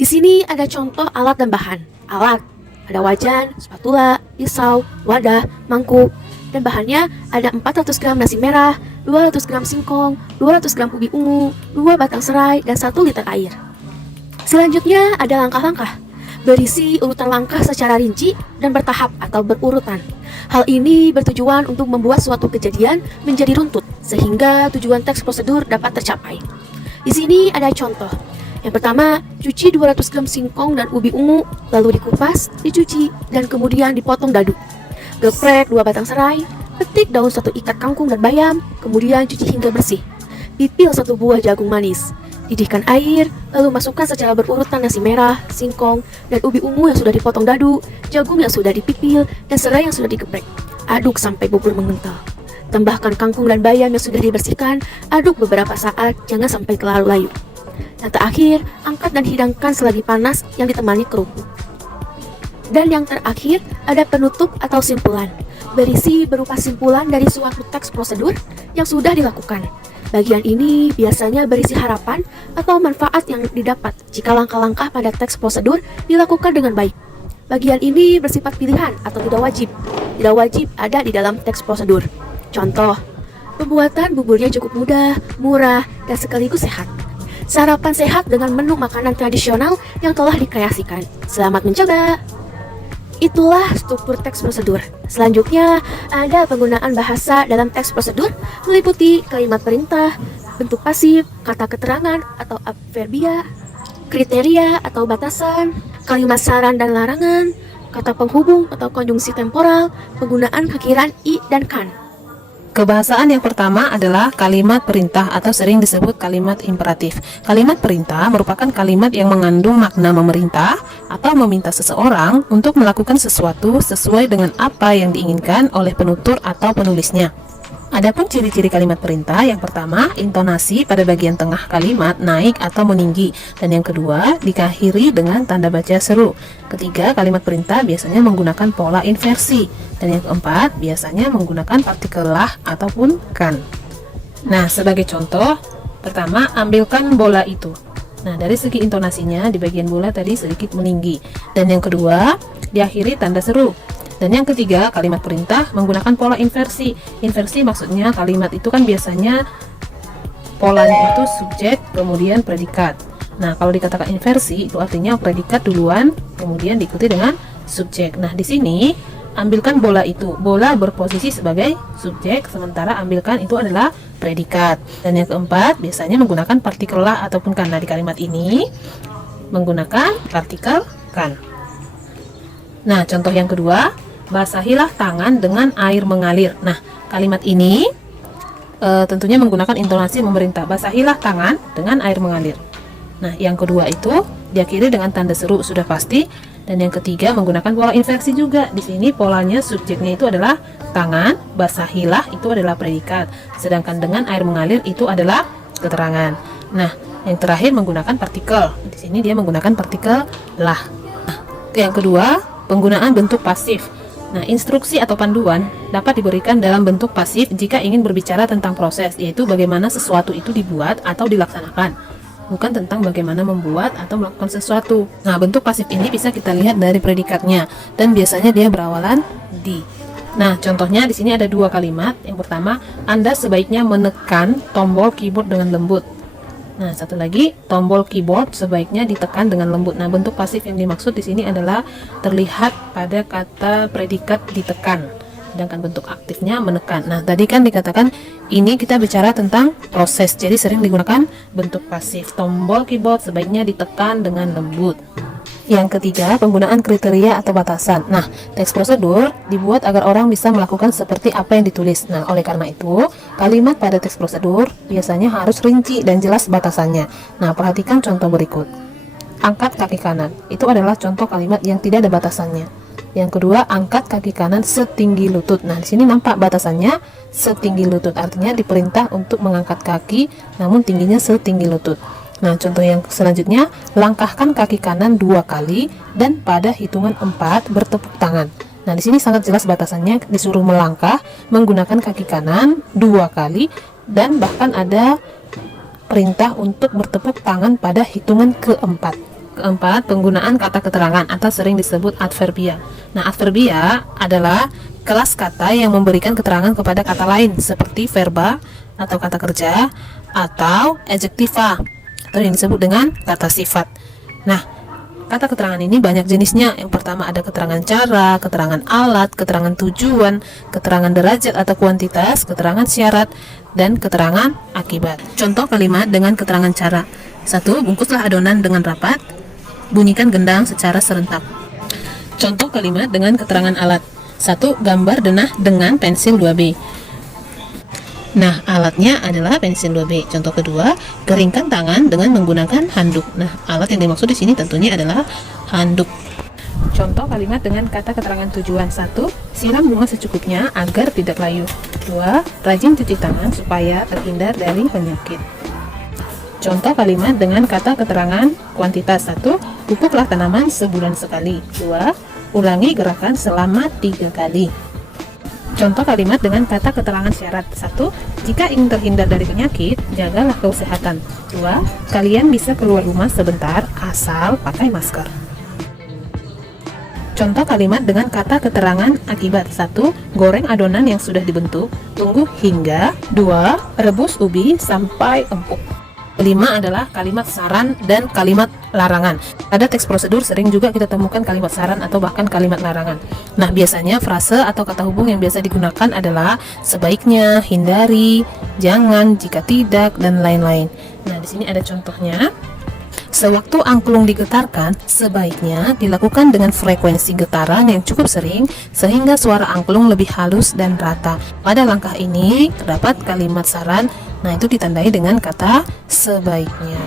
Di sini ada contoh alat dan bahan. Alat, ada wajan, spatula, pisau, wadah, mangkuk, dan bahannya ada 400 gram nasi merah, 200 gram singkong, 200 gram ubi ungu, 2 batang serai, dan 1 liter air. Selanjutnya ada langkah-langkah, berisi urutan langkah secara rinci dan bertahap atau berurutan. Hal ini bertujuan untuk membuat suatu kejadian menjadi runtut, sehingga tujuan teks prosedur dapat tercapai. Di sini ada contoh. Yang pertama, cuci 200 gram singkong dan ubi ungu, lalu dikupas, dicuci, dan kemudian dipotong dadu. Geprek 2 batang serai, petik daun 1 ikat kangkung dan bayam, kemudian cuci hingga bersih. Pipil 1 buah jagung manis. Didihkan air, lalu masukkan secara berurutan nasi merah, singkong, dan ubi ungu yang sudah dipotong dadu, jagung yang sudah dipipil, dan serai yang sudah digeprek. Aduk sampai bubur mengental. Tambahkan kangkung dan bayam yang sudah dibersihkan, aduk beberapa saat, jangan sampai terlalu layu. Dan terakhir, angkat dan hidangkan selagi panas yang ditemani kerupuk. Dan yang terakhir, ada penutup atau simpulan, berisi berupa simpulan dari suatu teks prosedur yang sudah dilakukan. Bagian ini biasanya berisi harapan atau manfaat yang didapat jika langkah-langkah pada teks prosedur dilakukan dengan baik. Bagian ini bersifat pilihan atau tidak wajib. Tidak wajib ada di dalam teks prosedur. Contoh, pembuatan buburnya cukup mudah, murah, dan sekaligus sehat. Sarapan sehat dengan menu makanan tradisional yang telah dikreasikan. Selamat mencoba! Itulah struktur teks prosedur. Selanjutnya, ada penggunaan bahasa dalam teks prosedur meliputi kalimat perintah, bentuk pasif, kata keterangan atau adverbia, kriteria atau batasan, kalimat saran dan larangan, kata penghubung atau konjungsi temporal, penggunaan pikiran i dan kan. Kebahasaan yang pertama adalah kalimat perintah atau sering disebut kalimat imperatif. Kalimat perintah merupakan kalimat yang mengandung makna memerintah atau meminta seseorang untuk melakukan sesuatu sesuai dengan apa yang diinginkan oleh penutur atau penulisnya. Adapun ciri-ciri kalimat perintah, yang pertama, intonasi pada bagian tengah kalimat naik atau meninggi, dan yang kedua, dikakhiri dengan tanda baca seru. Ketiga, kalimat perintah biasanya menggunakan pola inversi, dan yang keempat, biasanya menggunakan partikel lah ataupun kan. Nah, sebagai contoh, pertama, ambilkan bola itu. Nah, dari segi intonasinya, di bagian bola tadi sedikit meninggi, dan yang kedua, diakhiri tanda seru. Dan yang ketiga, kalimat perintah menggunakan pola inversi. Inversi maksudnya kalimat itu kan biasanya polanya itu subjek, kemudian predikat. Nah, kalau dikatakan inversi, itu artinya predikat duluan, kemudian diikuti dengan subjek. Nah, di sini, ambilkan bola itu. Bola berposisi sebagai subjek, sementara ambilkan itu adalah predikat. Dan yang keempat, biasanya menggunakan partikel lah ataupun karena di kalimat ini, menggunakan partikel kan. Nah, contoh yang kedua, basahilah tangan dengan air mengalir. Nah, kalimat ini tentunya menggunakan intonasi memerintah. Basahilah tangan dengan air mengalir. Nah, yang kedua itu diakhiri dengan tanda seru, sudah pasti. Dan yang ketiga menggunakan pola inversi juga. Di sini polanya subjeknya itu adalah tangan, basahilah itu adalah predikat. Sedangkan dengan air mengalir itu adalah keterangan. Nah, yang terakhir menggunakan partikel. Di sini dia menggunakan partikel lah. Nah, yang kedua, penggunaan bentuk pasif. Nah, instruksi atau panduan dapat diberikan dalam bentuk pasif jika ingin berbicara tentang proses, yaitu bagaimana sesuatu itu dibuat atau dilaksanakan, bukan tentang bagaimana membuat atau melakukan sesuatu. Nah, bentuk pasif ini bisa kita lihat dari predikatnya, dan biasanya dia berawalan di. Nah, contohnya di sini ada dua kalimat. Yang pertama, Anda sebaiknya menekan tombol keyboard dengan lembut. Nah, satu lagi, tombol keyboard sebaiknya ditekan dengan lembut. Nah, bentuk pasif yang dimaksud di sini adalah terlihat pada kata predikat ditekan, sedangkan bentuk aktifnya menekan. Nah, tadi kan dikatakan ini kita bicara tentang proses, jadi sering digunakan bentuk pasif. Tombol keyboard sebaiknya ditekan dengan lembut. Yang ketiga, penggunaan kriteria atau batasan. Nah, teks prosedur dibuat agar orang bisa melakukan seperti apa yang ditulis. Nah, oleh karena itu, kalimat pada teks prosedur biasanya harus rinci dan jelas batasannya. Nah, perhatikan contoh berikut. Angkat kaki kanan. Itu adalah contoh kalimat yang tidak ada batasannya. Yang kedua, angkat kaki kanan setinggi lutut. Nah, di sini nampak batasannya setinggi lutut. Artinya diperintah untuk mengangkat kaki, namun tingginya setinggi lutut. Nah, contoh yang selanjutnya, langkahkan kaki kanan 2 kali dan pada hitungan 4 bertepuk tangan. Nah, di sini sangat jelas batasannya, disuruh melangkah menggunakan kaki kanan 2 kali dan bahkan ada perintah untuk bertepuk tangan pada hitungan keempat. Keempat, penggunaan kata keterangan atau sering disebut adverbia. Nah, adverbia adalah kelas kata yang memberikan keterangan kepada kata lain seperti verba atau kata kerja atau adjektiva, atau yang disebut dengan kata sifat. Nah, kata keterangan ini banyak jenisnya. Yang pertama ada keterangan cara, keterangan alat, keterangan tujuan, keterangan derajat atau kuantitas, keterangan syarat, dan keterangan akibat. Contoh kalimat dengan keterangan cara. 1. Bungkuslah adonan dengan rapat, bunyikan gendang secara serentak. Contoh kalimat dengan keterangan alat. 1. Gambar denah dengan pensil 2B. Nah, alatnya adalah pensil 2B. Contoh kedua, keringkan tangan dengan menggunakan handuk. Nah, alat yang dimaksud di sini tentunya adalah handuk. Contoh kalimat dengan kata keterangan tujuan. 1. Siram bunga secukupnya agar tidak layu. 2. Rajin cuci tangan supaya terhindar dari penyakit. Contoh kalimat dengan kata keterangan kuantitas. 1. Pupuklah tanaman sebulan sekali. 2. Ulangi gerakan selama 3 kali. Contoh kalimat dengan kata keterangan syarat. 1. Jika ingin terhindar dari penyakit, jagalah kesehatan. 2. Kalian bisa keluar rumah sebentar asal pakai masker. Contoh kalimat dengan kata keterangan akibat. 1. Goreng adonan yang sudah dibentuk, tunggu hingga. 2. Rebus ubi sampai empuk. Kelima adalah kalimat saran dan kalimat larangan. Pada teks prosedur sering juga kita temukan kalimat saran atau bahkan kalimat larangan. Nah, biasanya frase atau kata hubung yang biasa digunakan adalah sebaiknya, hindari, jangan, jika tidak, dan lain-lain. Nah, di sini ada contohnya. Sewaktu angklung digetarkan, sebaiknya dilakukan dengan frekuensi getaran yang cukup sering sehingga suara angklung lebih halus dan rata. Pada langkah ini terdapat kalimat saran, nah itu ditandai dengan kata sebaiknya.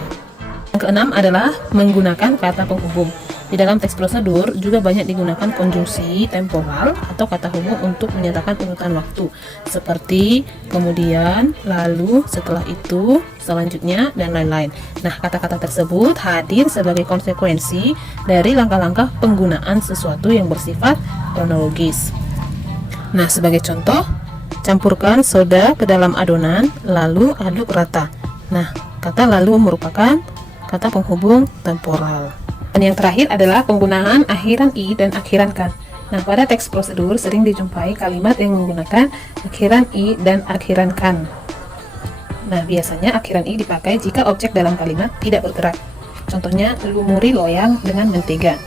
Yang keenam adalah menggunakan kata penghubung. Di dalam teks prosedur juga banyak digunakan konjungsi temporal atau kata hubung untuk menyatakan urutan waktu, seperti kemudian, lalu, setelah itu, selanjutnya, dan lain-lain. Nah, kata-kata tersebut hadir sebagai konsekuensi dari langkah-langkah penggunaan sesuatu yang bersifat kronologis. Nah, sebagai contoh, campurkan soda ke dalam adonan, lalu aduk rata. Nah, kata lalu merupakan kata penghubung temporal. Dan yang terakhir adalah penggunaan akhiran i dan akhiran kan. Nah, pada teks prosedur sering dijumpai kalimat yang menggunakan akhiran i dan akhiran kan. Nah, biasanya akhiran i dipakai jika objek dalam kalimat tidak bergerak. Contohnya, lumuri loyang dengan mentega.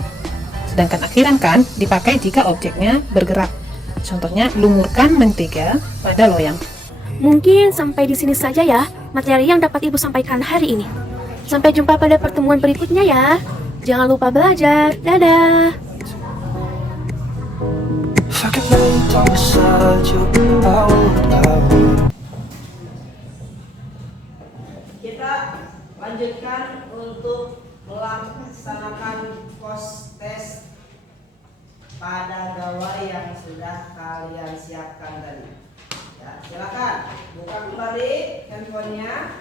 Sedangkan akhiran kan dipakai jika objeknya bergerak. Contohnya, lumurkan mentega pada loyang. Mungkin sampai di sini saja ya materi yang dapat Ibu sampaikan hari ini. Sampai jumpa pada pertemuan berikutnya ya. Jangan lupa belajar. Dadah! If I could lay down beside you, I would. Kita lanjutkan untuk melaksanakan kos tes pada gawai yang sudah kalian siapkan tadi. Ya, silakan buka kembali handphonenya,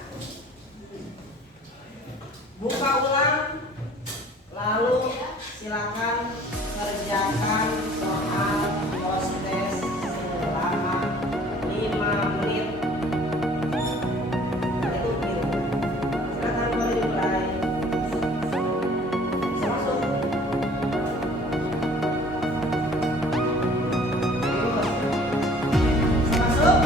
buka ulang, lalu silakan kerjakan soal kos tes selama 5 menit. Itu menit. Silakan boleh dimulai. Bisa masuk. Bisa masuk.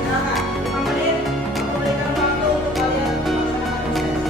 Silakan 5 menit. Aku berikan waktu untuk kalian melaksanakan tes.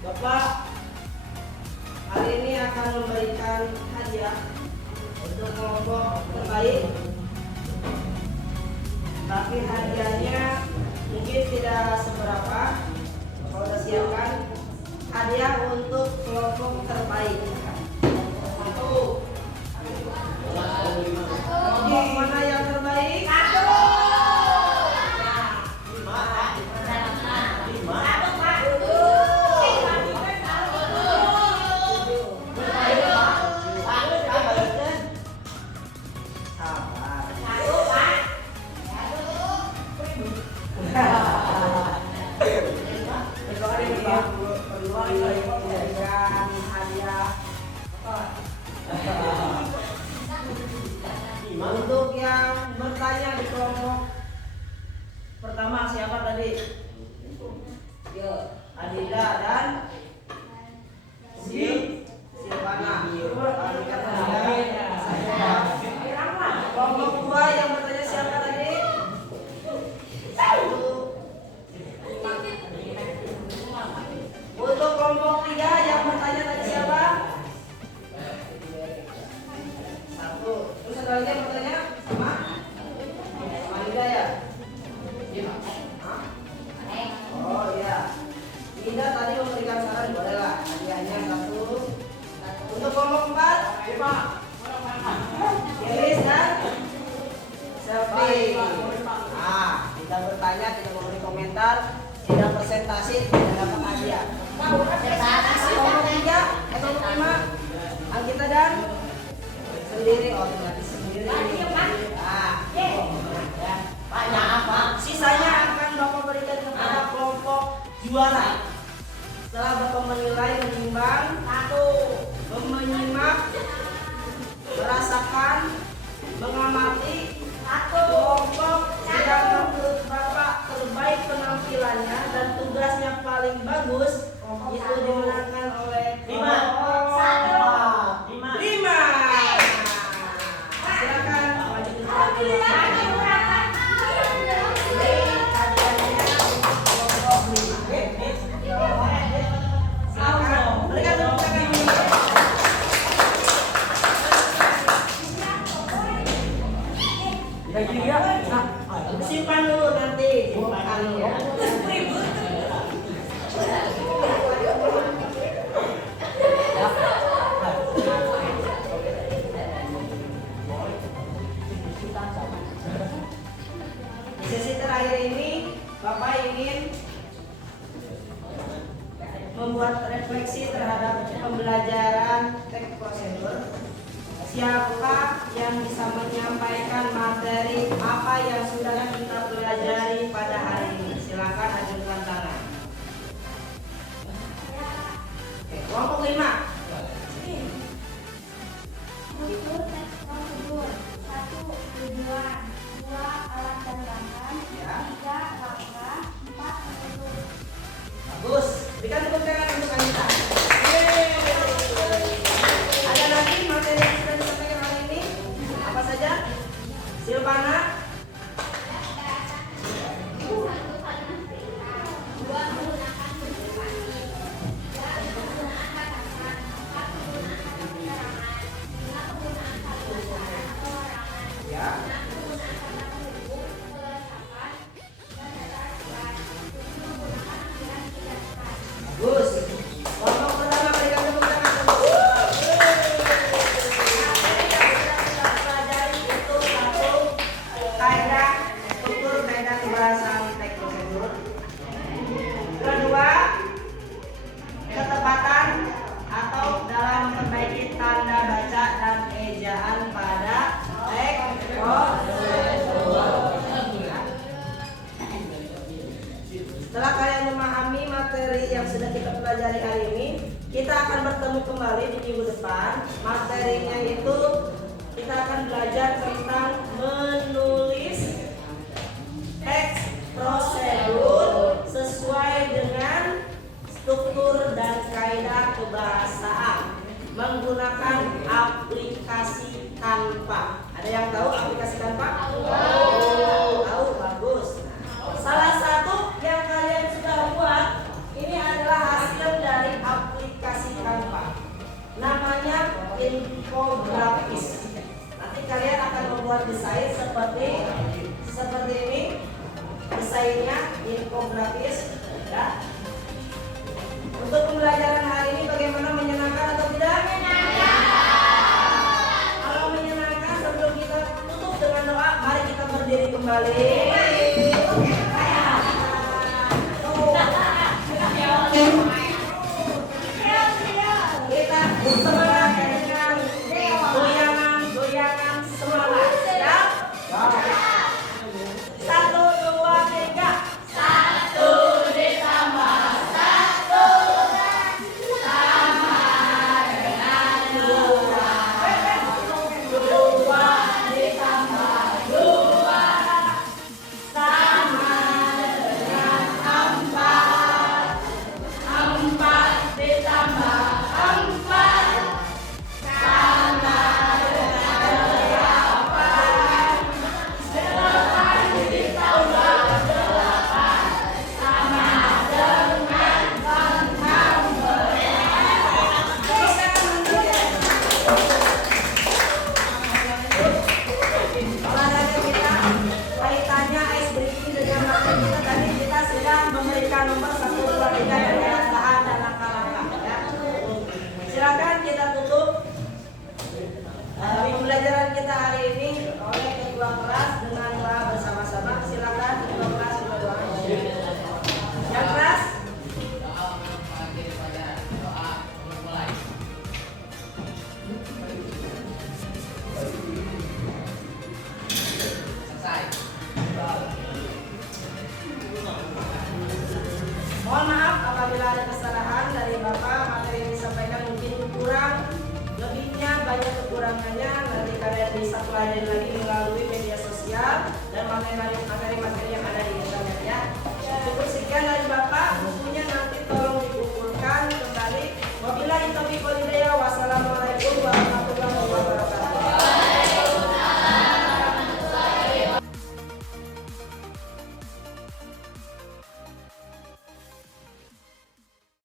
Bapak hari ini akan memberikan hadiah untuk kelompok terbaik. Tapi hadiahnya mungkin tidak seberapa. Kalau sudah siapkan hadiah untuk kelompok terbaik. Satu. Kelompok mana yang terbaik? Untuk yang bertanya di kelompok pertama siapa tadi? Yo, Adinda dan Silvana. Kelompok dua yang bertanya siapa tadi? Untuk kelompok tiga yang bertanya tadi siapa? Satu. Terus ada lagi yang bertanya sama? Sama Linda ya? Hah? Oh iya. Linda tadi memberikan saran, bolehlah hadiahnya satu. Untuk kelompok empat, Yelis dan Selfie. Nah, tidak bertanya, tidak memberi komentar, tidak presentasi, tidak dapat hadiah. Kelompok 3 atau kelompok 5? Anggita dan sendiri, otomatis sendiri. Banyak apa? Sisanya akan Bapak berikan kepada kelompok juara. Setelah Bapak menilai, menimbang, menyimak, merasakan, mengamati kelompok yang menurut Bapak terbaik penampilannya dan tugasnya paling bagus itu dimenangkan oleh kelompok 5. Silakan maju ke depan. Simpan dulu nanti. Di sesi terakhir ini Bapak ingin membuat refleksi terhadap pembelajaran teks prosedur. Siapa yang bisa menyampaikan materi apa yang sudah kita pelajari pada hari ini? Silakan ajukan tangan. Kelompok 5. Itu teks prosedur. 1. Tujuan. 2. Alat dan bahan. 3. Langkah. 4. Menulis. Bagus. Berikan tepuk tangan untuk Anita. Ada lagi materi yang sudah disampaikan hari ini? Apa saja? Silvana. Bagus. Kelompok pertama berikan tepuk tangan. Kita pelajari itu 1. Kaidah struktur kaidah kebahasaan teks prosedur. 2. Ketepatan atau dalam memperbaiki tanda baca dan ejaan pada teks prosedur. Setelah kalian memahami materi yang sudah kita pelajari hari ini, kita akan bertemu kembali di minggu depan. Materinya itu kita akan belajar tentang menulis teks prosedur sesuai dengan struktur dan kaidah kebahasaan menggunakan aplikasi Canva. Ada yang tahu aplikasi Canva? Tahu, bagus. Salah satu yang kalian sudah buat ini adalah hasil dari aplikasi Canva. Namanya infografis. Nanti kalian akan membuat desain seperti ini. Desainnya infografis. Ya. Untuk pembelajaran hari ini bagaimana, menyenangkan atau tidak? Kalau menyenangkan, sebelum kita tutup dengan doa, mari kita berdiri kembali. Kita semangat dengan goyangan semangat. Siap? 1, 2, 3. 1 ditambah 1 sama dengan 2. 2 ditambah 2 sama dengan 4. 4 ditambah 4 sama dengan 8. 8 ditambah 8 sama dengan 16. Olahraga kita kaitannya ice breaking dengan materi kita tadi, kita sudah memberikan nomor 1, 2, 3 dengan bahan dan langkah-langkah. Ya. Silakan kita tutup pembelajaran kita hari ini oleh ketua kelas dengan doa bersama-sama. Silakan ketua kelas berdoa. Yang keras. mengenai